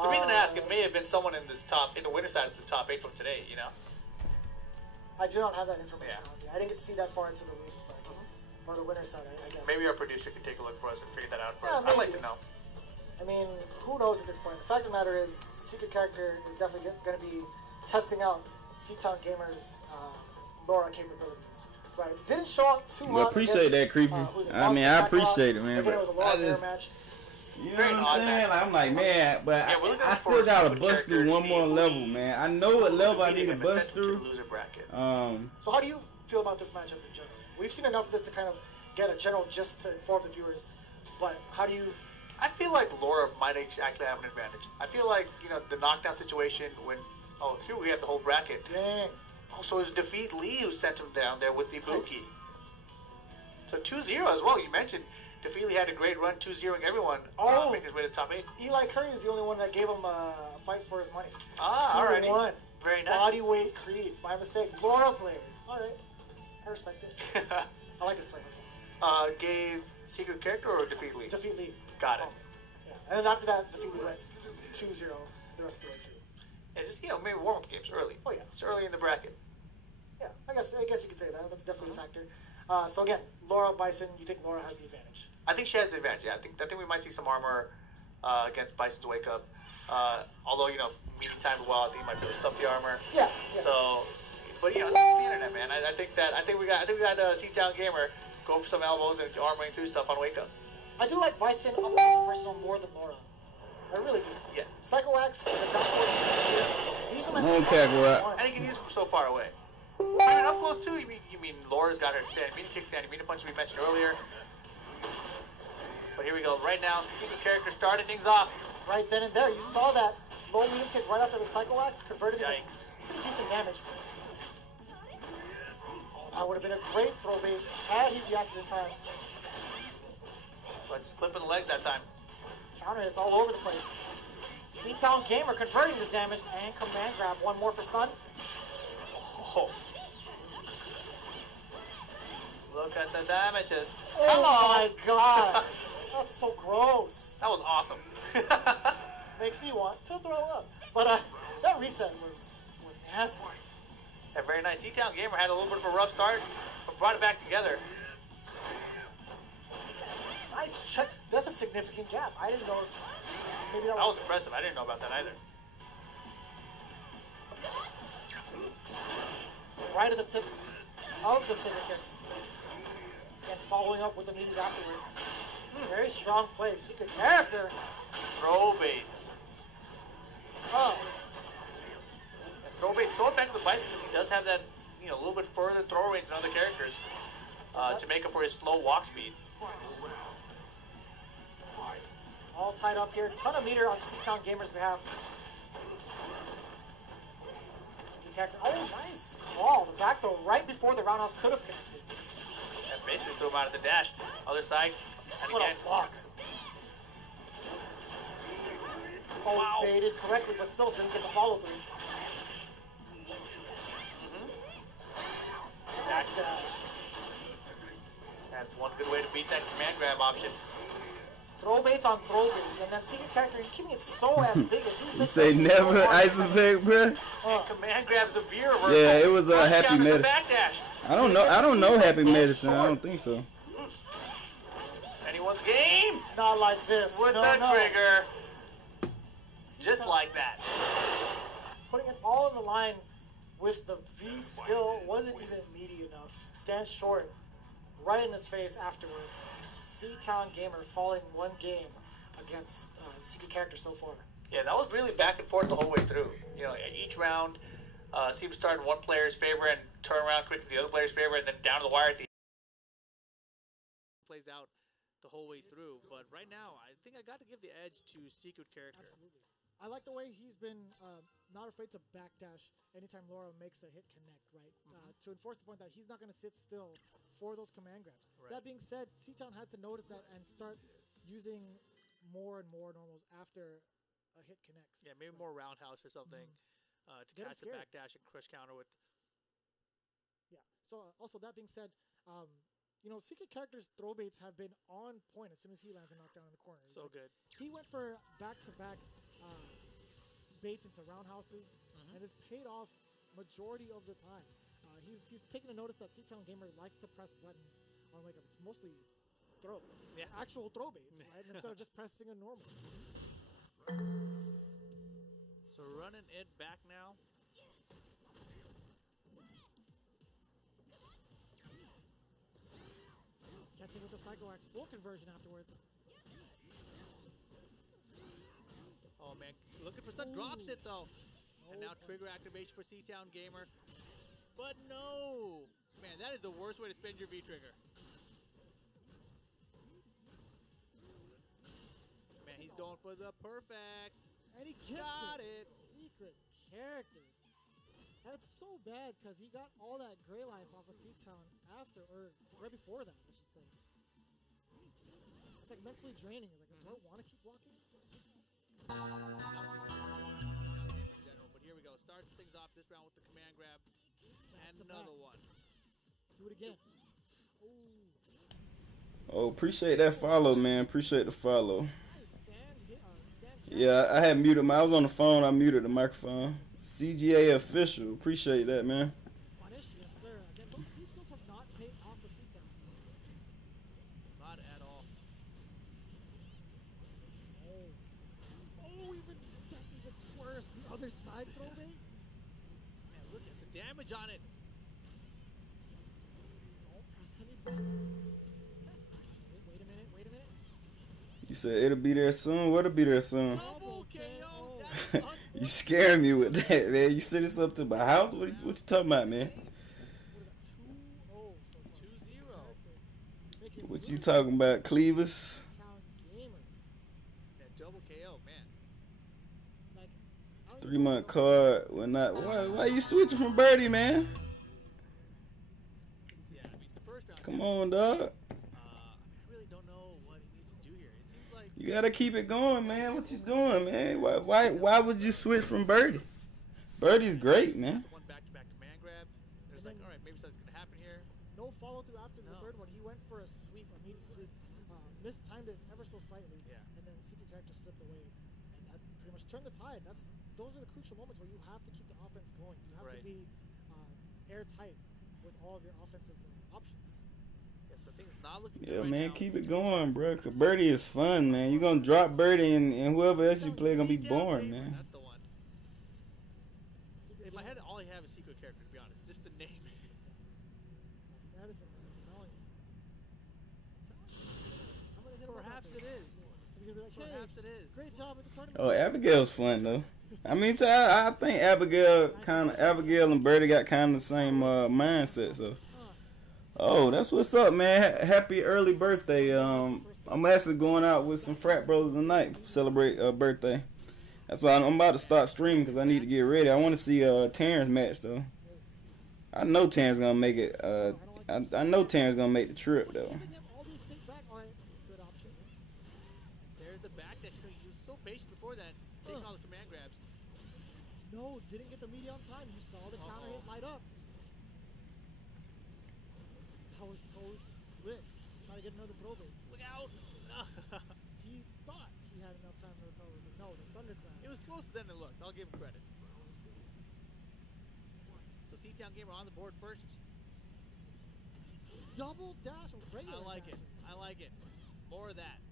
The reason I ask, it may have been someone in the winner side of the top 8 from today, you know? I do not have that information Yeah. on me. I didn't get to see that far into the loser bracket. Or the winner's side, I guess. Maybe our producer can take a look for us and figure that out for Yeah, us. I'd like maybe. to know. I mean, who knows at this point? The fact of the matter is, Secret Character is definitely going to be testing out C-Town Gamer's Laura capabilities. Right? Didn't show up too Well, hot appreciate against, that, Creepy. who's it, I mean, Boston I Backlog. appreciate it, man, Again, but it was a I Laura Bear just- match. You know Very what odd I'm saying? match. Like, I'm like, man, but Yeah, we're looking I for still a gotta Secret bust through Character one to more see level, who man. I know what level I need to defeated him and bust sent him to through. the loser bracket. So how do you feel about this matchup in general? We've seen enough of this to kind of get a general gist to inform the viewers, but how do you... I feel like Laura might actually have an advantage. I feel like, you know, the knockdown situation when... Oh, here we have the whole bracket. Dang. Oh, so it was Defeat Lee who sent him down there with the Ibuki. Nice. So 2-0 as well. You mentioned Defeat Lee had a great run 2-0ing everyone. Oh. Making his way to the top 8. Eli Curry is the only one that gave him a fight for his money. Ah, alrighty. 2-1. Very nice. Bodyweight Creed. My mistake. Laura player. Alright. I respect it. I like this play. Gave Secret Character or Defeat Lee? Defeat Lee. Got it. Yeah. And then after that, Defeat Lee went 2-0 the rest of the way through. Yeah, just, you know, maybe warm-up games early. Oh, yeah. It's early in the bracket. Yeah, I guess you could say that. That's definitely a factor. So again, Laura Bison, you think Laura has the advantage? I think she has the advantage. Yeah, I think we might see some armor against Bison's Wake Up. Although, you know, meeting time as well, I think he might be able to stuff the armor. Yeah. So, but you know, it's the internet, man. I think we got C-Town Gamer going for some elbows and armoring through stuff on Wake Up. I do like Bison up close and personal more than Laura. I really do. Yeah. Psycho Axe, the down forward, use them at One tackle, right? And he can use it from so far away. I mean, up close too. You mean Laura's got her standing meter kick, standing meter punch we mentioned earlier. But here we go. Right now, Secret Character started things off. Right then and there, you saw that low medium kick right after the Psycho Axe converted into Yikes. pretty decent damage. Oh, that would have been a great throw bait had he reacted in time. But just clipping the legs that time. Counter hits all over the place. C-Town Gamer converting this damage and command grab. One more for stun. Oh. Look at the damages. Oh my god. That's so gross. That was awesome. Makes me want to throw up. But that reset was nasty. Yeah, very nice. C-Town Gamer had a little bit of a rough start, but brought it back together. Nice check. That's a significant gap. I didn't know. Maybe that That was was impressive. I didn't know about that either. right at the tip of the scissor kicks. And following up with the knees afterwards. Very strong play. Secret Character. Throw baits. Oh. Throw baits so effective with Bison because he does have that, you know, a little bit further throw range than other characters to make up for his slow walk speed. All tied up here. Ton of meter on C-Town Gamer's behalf. Secret Character. Oh, nice call. The back throw right before the roundhouse could have connected. That basically threw him out of the dash. Other side. And What again. a block. Oh, Wow. baited correctly, but still didn't get the follow through. Back dash. Yeah, That's one good way to beat that command grab option. Throw baits on throw baits, and that secret character, he's keeping it so ambiguous. You say never ice effect, bro? And command grabs the V reversal. Yeah, it was a Rush happy counters the medicine. backdash. I don't know Happy Medicine. I don't think so. Anyone's game Not like this. with no, the no. trigger. Just like that. Putting it all on the line with the V skill wasn't even meaty enough. Stands short, right in his face afterwards. C-Town Gamer falling one game against secret character so far. Yeah, that was really back and forth the whole way through. You know, each round seemed to start in one player's favor and turn around quickly to the other player's favor, and then down to the wire at the Plays out the whole way through. But right now, I think I got to give the edge to Secret Character. Absolutely. I like the way he's been not afraid to backdash anytime Laura makes a hit connect, right? To enforce the point that he's not going to sit still for those command grabs. Right. That being said, C-Town had to notice that and start using more and more normals after a hit connects. Yeah, maybe more roundhouse or something to Get him catch the scared. backdash and crush counter with. Yeah. So also that being said, you know, secret characters throw baits have been on point as soon as he lands a knockdown in the corner. So good. He went for back-to-back baits into roundhouses, and it's paid off majority of the time. He's taken a notice that C-Town Gamer likes to press buttons on wake up. It's mostly throw, Yeah. actual throw baits, right? Instead of just pressing a normal. So running it back now. Catching with the Psycho Axe full conversion afterwards. Oh man, looking for stuff. Drops it though. And now trigger activation for C-Town Gamer. But no! Man, that is the worst way to spend your V-trigger. Man, he's going for the perfect. And he gets Got it. it. Secret character. And it's so bad because he got all that gray life off of Sea-Town after, or right before that, I should say. It's like mentally draining. It's like, do I want to keep walking? In general, but here we go. Starts things off this round with the command grab. And to another back. one. Do it again. Oh, appreciate that follow, man. Appreciate the follow. Nice. Stand. Yeah, I had muted I was on the phone. I muted the microphone. CGA official. Appreciate that, man. Punish, yes, sir. Again, these skills have not paid off for Sea-Town. Not at all. Oh, that's even worse. The other side throw bait. Man, look at the damage on it. Don't press any buttons. Wait a minute. You said it'll be there soon. What'll be there soon? Double KO. That's You scaring me with that, man. You sent this up to my house? What you talking about, man? What is that? 2-0 so far. 2-0. Make it What you really talking about, Cleavers? Town Gamer. Yeah, double KO, man. Like, I don't 3 even know month what else to card. Why you switching from Birdie, man? Yeah, I mean, the first round. Come on, dog. I really don't know what he needs to do here. It seems like You gotta keep it going, man. What you doing, man? Why would you switch from Birdie? Birdie's great, man. one back-to-back command grab. There's like, all right, maybe something's gonna happen here. No follow through after the No. third one. He went for a sweep, a meaty sweep. Mistimed it ever so slightly. Yeah. And then secret character slipped away. And that pretty much turned the tide. Those are the crucial moments where you have to keep the offense going. You have to Right. be airtight with all of your offensive options. Yeah, so things not looking good Yeah, right man, now. keep it going, bro. 'Cause Birdie is fun, man. You gonna drop Birdie and whoever else you play gonna be C-Town boring, Gamer, man. That's the one. Secret In my Gamer, head, all I have is secret character, to be honest. Just the name. Madison, I'm telling you. I'm gonna hit him up Perhaps after it this. is. You're gonna be like, hey, Perhaps it is. great job at the tournament. Oh, Abigail's fun though. I mean, I think Abigail and Birdie got kind of the same mindset. So, oh, that's what's up, man. Happy early birthday. I'm actually going out with some frat brothers tonight to celebrate birthday. That's why I'm about to start streaming because I need to get ready. I want to see Terrence match though. I know Terrence gonna make it. I know Terrence gonna make the trip though. Giving him all these things back. All right, good option. There's the back that he was so patient before that, taking all the command grabs. No, didn't get the meaty on time. You saw the counter hit light up. That was so slick. to get another throw bait. Look out! He thought he had enough time to recover, but no, the Thundercraft. It was closer than it looked. I'll give him credit. So C-Town Gamer on the board first. Double dash or regular I like it. dashes. I like it. More of that.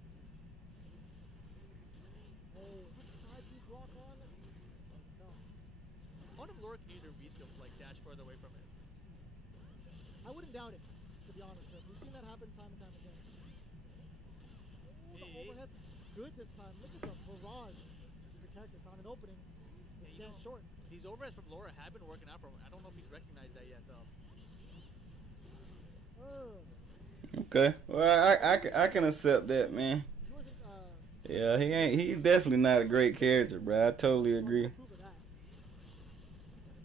Oh, what side do you block on? It's hard to tell. I wonder if Laura can use her V-skill to like dash further away from it. I wouldn't doubt it, to be honest with you. We've seen that happen time and time again. Oh, the Hey. overhead's good this time. Look at the barrage. Secret character found an opening. It Yeah, stands short. These overheads from Laura have been working out for him. I don't know if he's recognized that yet, though. Okay. Well, I can accept that, man. He wasn't, Yeah, he's definitely not a great character, bro. I totally agree. approve of that.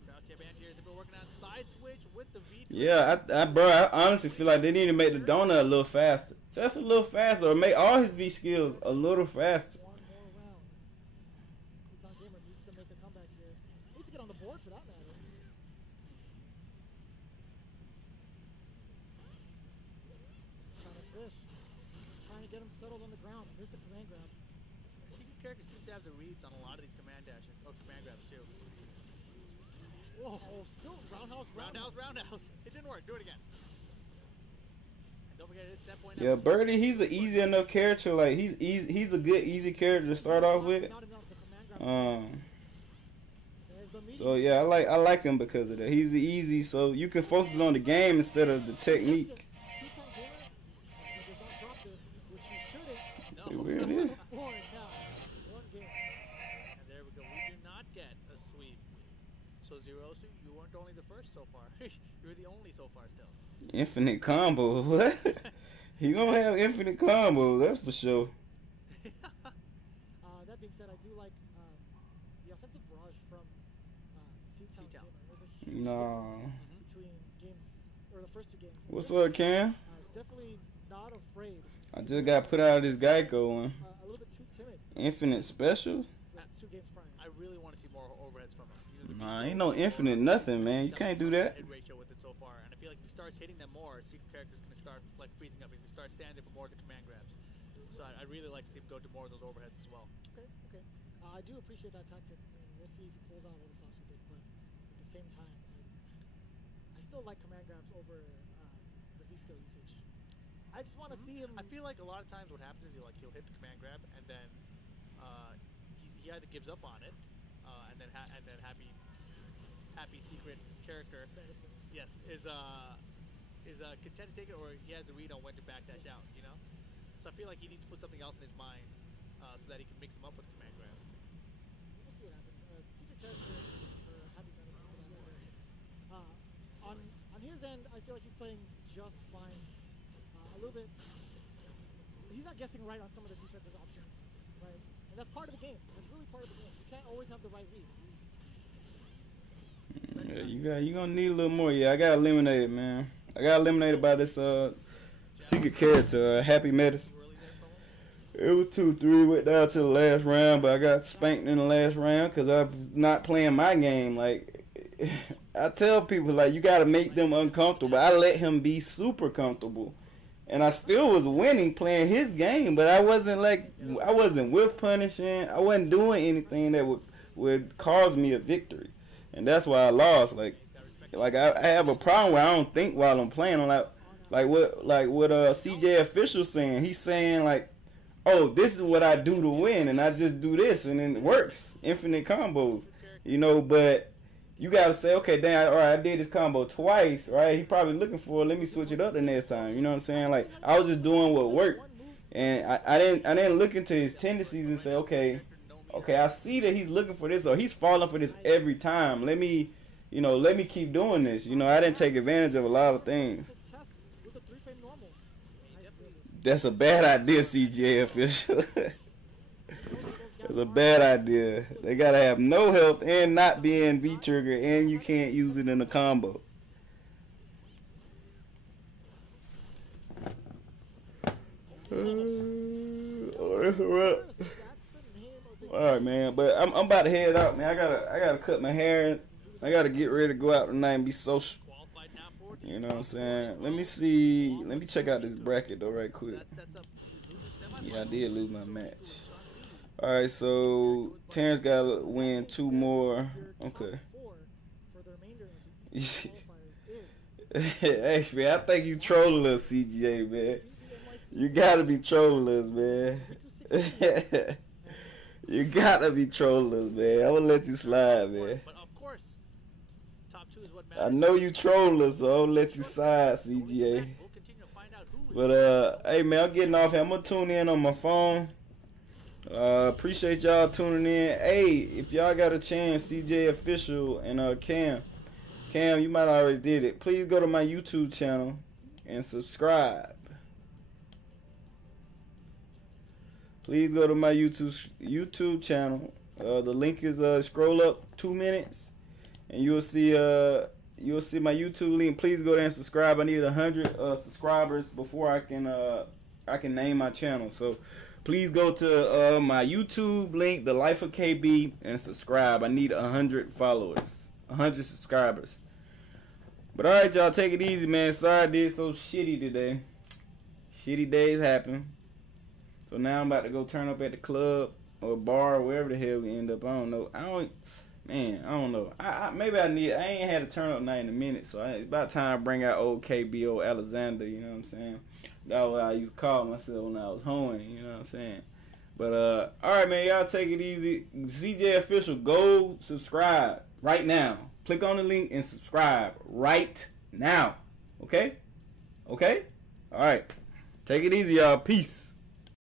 Crowd champ Angiers have been working on side switch with the V. Yeah, I honestly feel like they need to make the donut a little faster. Just a little faster, or make all his V skills a little faster. One more round. C-Town Gamer needs to make a comeback here. Needs to get on the board for that matter. Trying to fish. Trying to get him settled on the ground. Missed the command grab. Secret characters seem to have the reads on a lot of these command dashes, or command grabs too. Whoa, still roundhouse, Roundhouse. It didn't work. Do it again. And don't forget his set point. Yeah, Birdie, he's an easy enough character. Like he's a good easy character to start off with. Not enough. The command grab. There's the medium. So yeah, I like him because of that. He's easy, so you can focus on the game instead of the technique. C-Town Gamer, he does not drop this, which he shouldn't. No. Where it is? Boy, now, one game. And there we go. We did not get a sweep. So Zerosu, you weren't only the first so far. You were the only so far still. Infinite combo. What? He gonna have infinite combo. That's for sure. That being said, I do like the offensive barrage from C-Town C-Town. Gamer. There's a huge No. difference between games, or the first two games. What's This up, is, Cam? definitely not afraid. I just got put out of this Geico one. A little bit too timid. Infinite special? The 2 games prior. I really want to see more overheads from him. Nah, ain't no infinite nothing, man. You can't do that. Hit ratio with it so far, and I feel like if he starts hitting them more, secret character's gonna start like freezing up. He's gonna start standing for more of the command grabs. So I'd really like to see him go to more of those overheads as well. Okay. I do appreciate that tactic. I mean, we'll see if he pulls out all the stops with it, but at the same time, I still like command grabs over the V skill usage. I just want to see him. I feel like a lot of times what happens is he'll hit the command grab, and then he either gives up on it, and then happy secret character, medicine. yes, is content to take it, or he has the read on when to backdash out. You know, so I feel like he needs to put something else in his mind so that he can mix him up with command grab. We'll see what happens. Secret character or happy medicine for that matter. On his end, I feel like he's playing just fine. A little bit. He's not guessing right on some of the defensive options, right? And that's part of the game. That's really part of the game. You can't always have the right reads. Yeah, you gonna need a little more. Yeah, I got eliminated, man. I got eliminated by this secret character, Happy Medicine. Too early there for him? It was 2-3, went down to the last round, but I got spanked in the last round because I'm not playing my game. Like, I tell people, like, you got to make them uncomfortable. I let him be super comfortable. And I still was winning playing his game, but I wasn't whiff punishing. I wasn't doing anything that would cause me a victory. And that's why I lost. Like I have a problem where I don't think while I'm playing. I'm like what CJ Official saying. He's saying like, oh, this is what I do to win, and I just do this, and then it works. Infinite combos, you know. But you gotta say, okay, damn, all right, I did this combo twice, right? He probably looking for it. Let me switch it up the next time. You know what I'm saying? Like I was just doing what worked, and I didn't look into his tendencies and say, okay, I see that he's looking for this or he's falling for this every time. Let me keep doing this. You know, I didn't take advantage of a lot of things. That's a bad idea, CJ Official. That's a bad idea. They gotta have no health and not be in V trigger, and you can't use it in a combo. All right, man. But I'm about to head out, man. I gotta cut my hair. I gotta get ready to go out tonight and be social. You know what I'm saying? Let me see. Let me check out this bracket though, right So quick. that sets up losers semifinals. Yeah, I did lose my match. All right, so Terrence got to win 2 more. Your top Okay. 4 for the remainder of the East qualifiers is Hey, man, I think you trolling us, CGA, man. PBNYC, You gotta be trolling us, man. Riku 16, You gotta be trolling us, man. I'm gonna let you slide, man. But of course, top 2 is what I matters. know you trolling us, so I'll let you slide, CGA. We'll continue to find out who is But hey man, I'm getting off here. I'm gonna tune in on my phone. Appreciate y'all tuning in. Hey, if y'all got a chance, CJ Official and Cam, you might already did it. Please go to my YouTube channel and subscribe. Please go to my YouTube channel. The link is scroll up 2 minutes, and you'll see my YouTube link. Please go there and subscribe. I need 100 subscribers before I can name my channel. So please go to my YouTube link, The Life of KB, and subscribe. I need 100 followers, 100 subscribers. But all right, y'all, take it easy, man. Sorry I did so shitty today. Shitty days happen. So now I'm about to go turn up at the club or bar or wherever the hell we end up. I don't know. I don't know. I ain't had a turn up night in a minute, so it's about time to bring out old KBO Alexander, you know what I'm saying? That's what I used to call myself when I was hoeing, you know what I'm saying? But alright man, y'all take it easy. CJ Official, go subscribe right now. Click on the link and subscribe right now. Okay? Okay? Alright. Take it easy, y'all. Peace.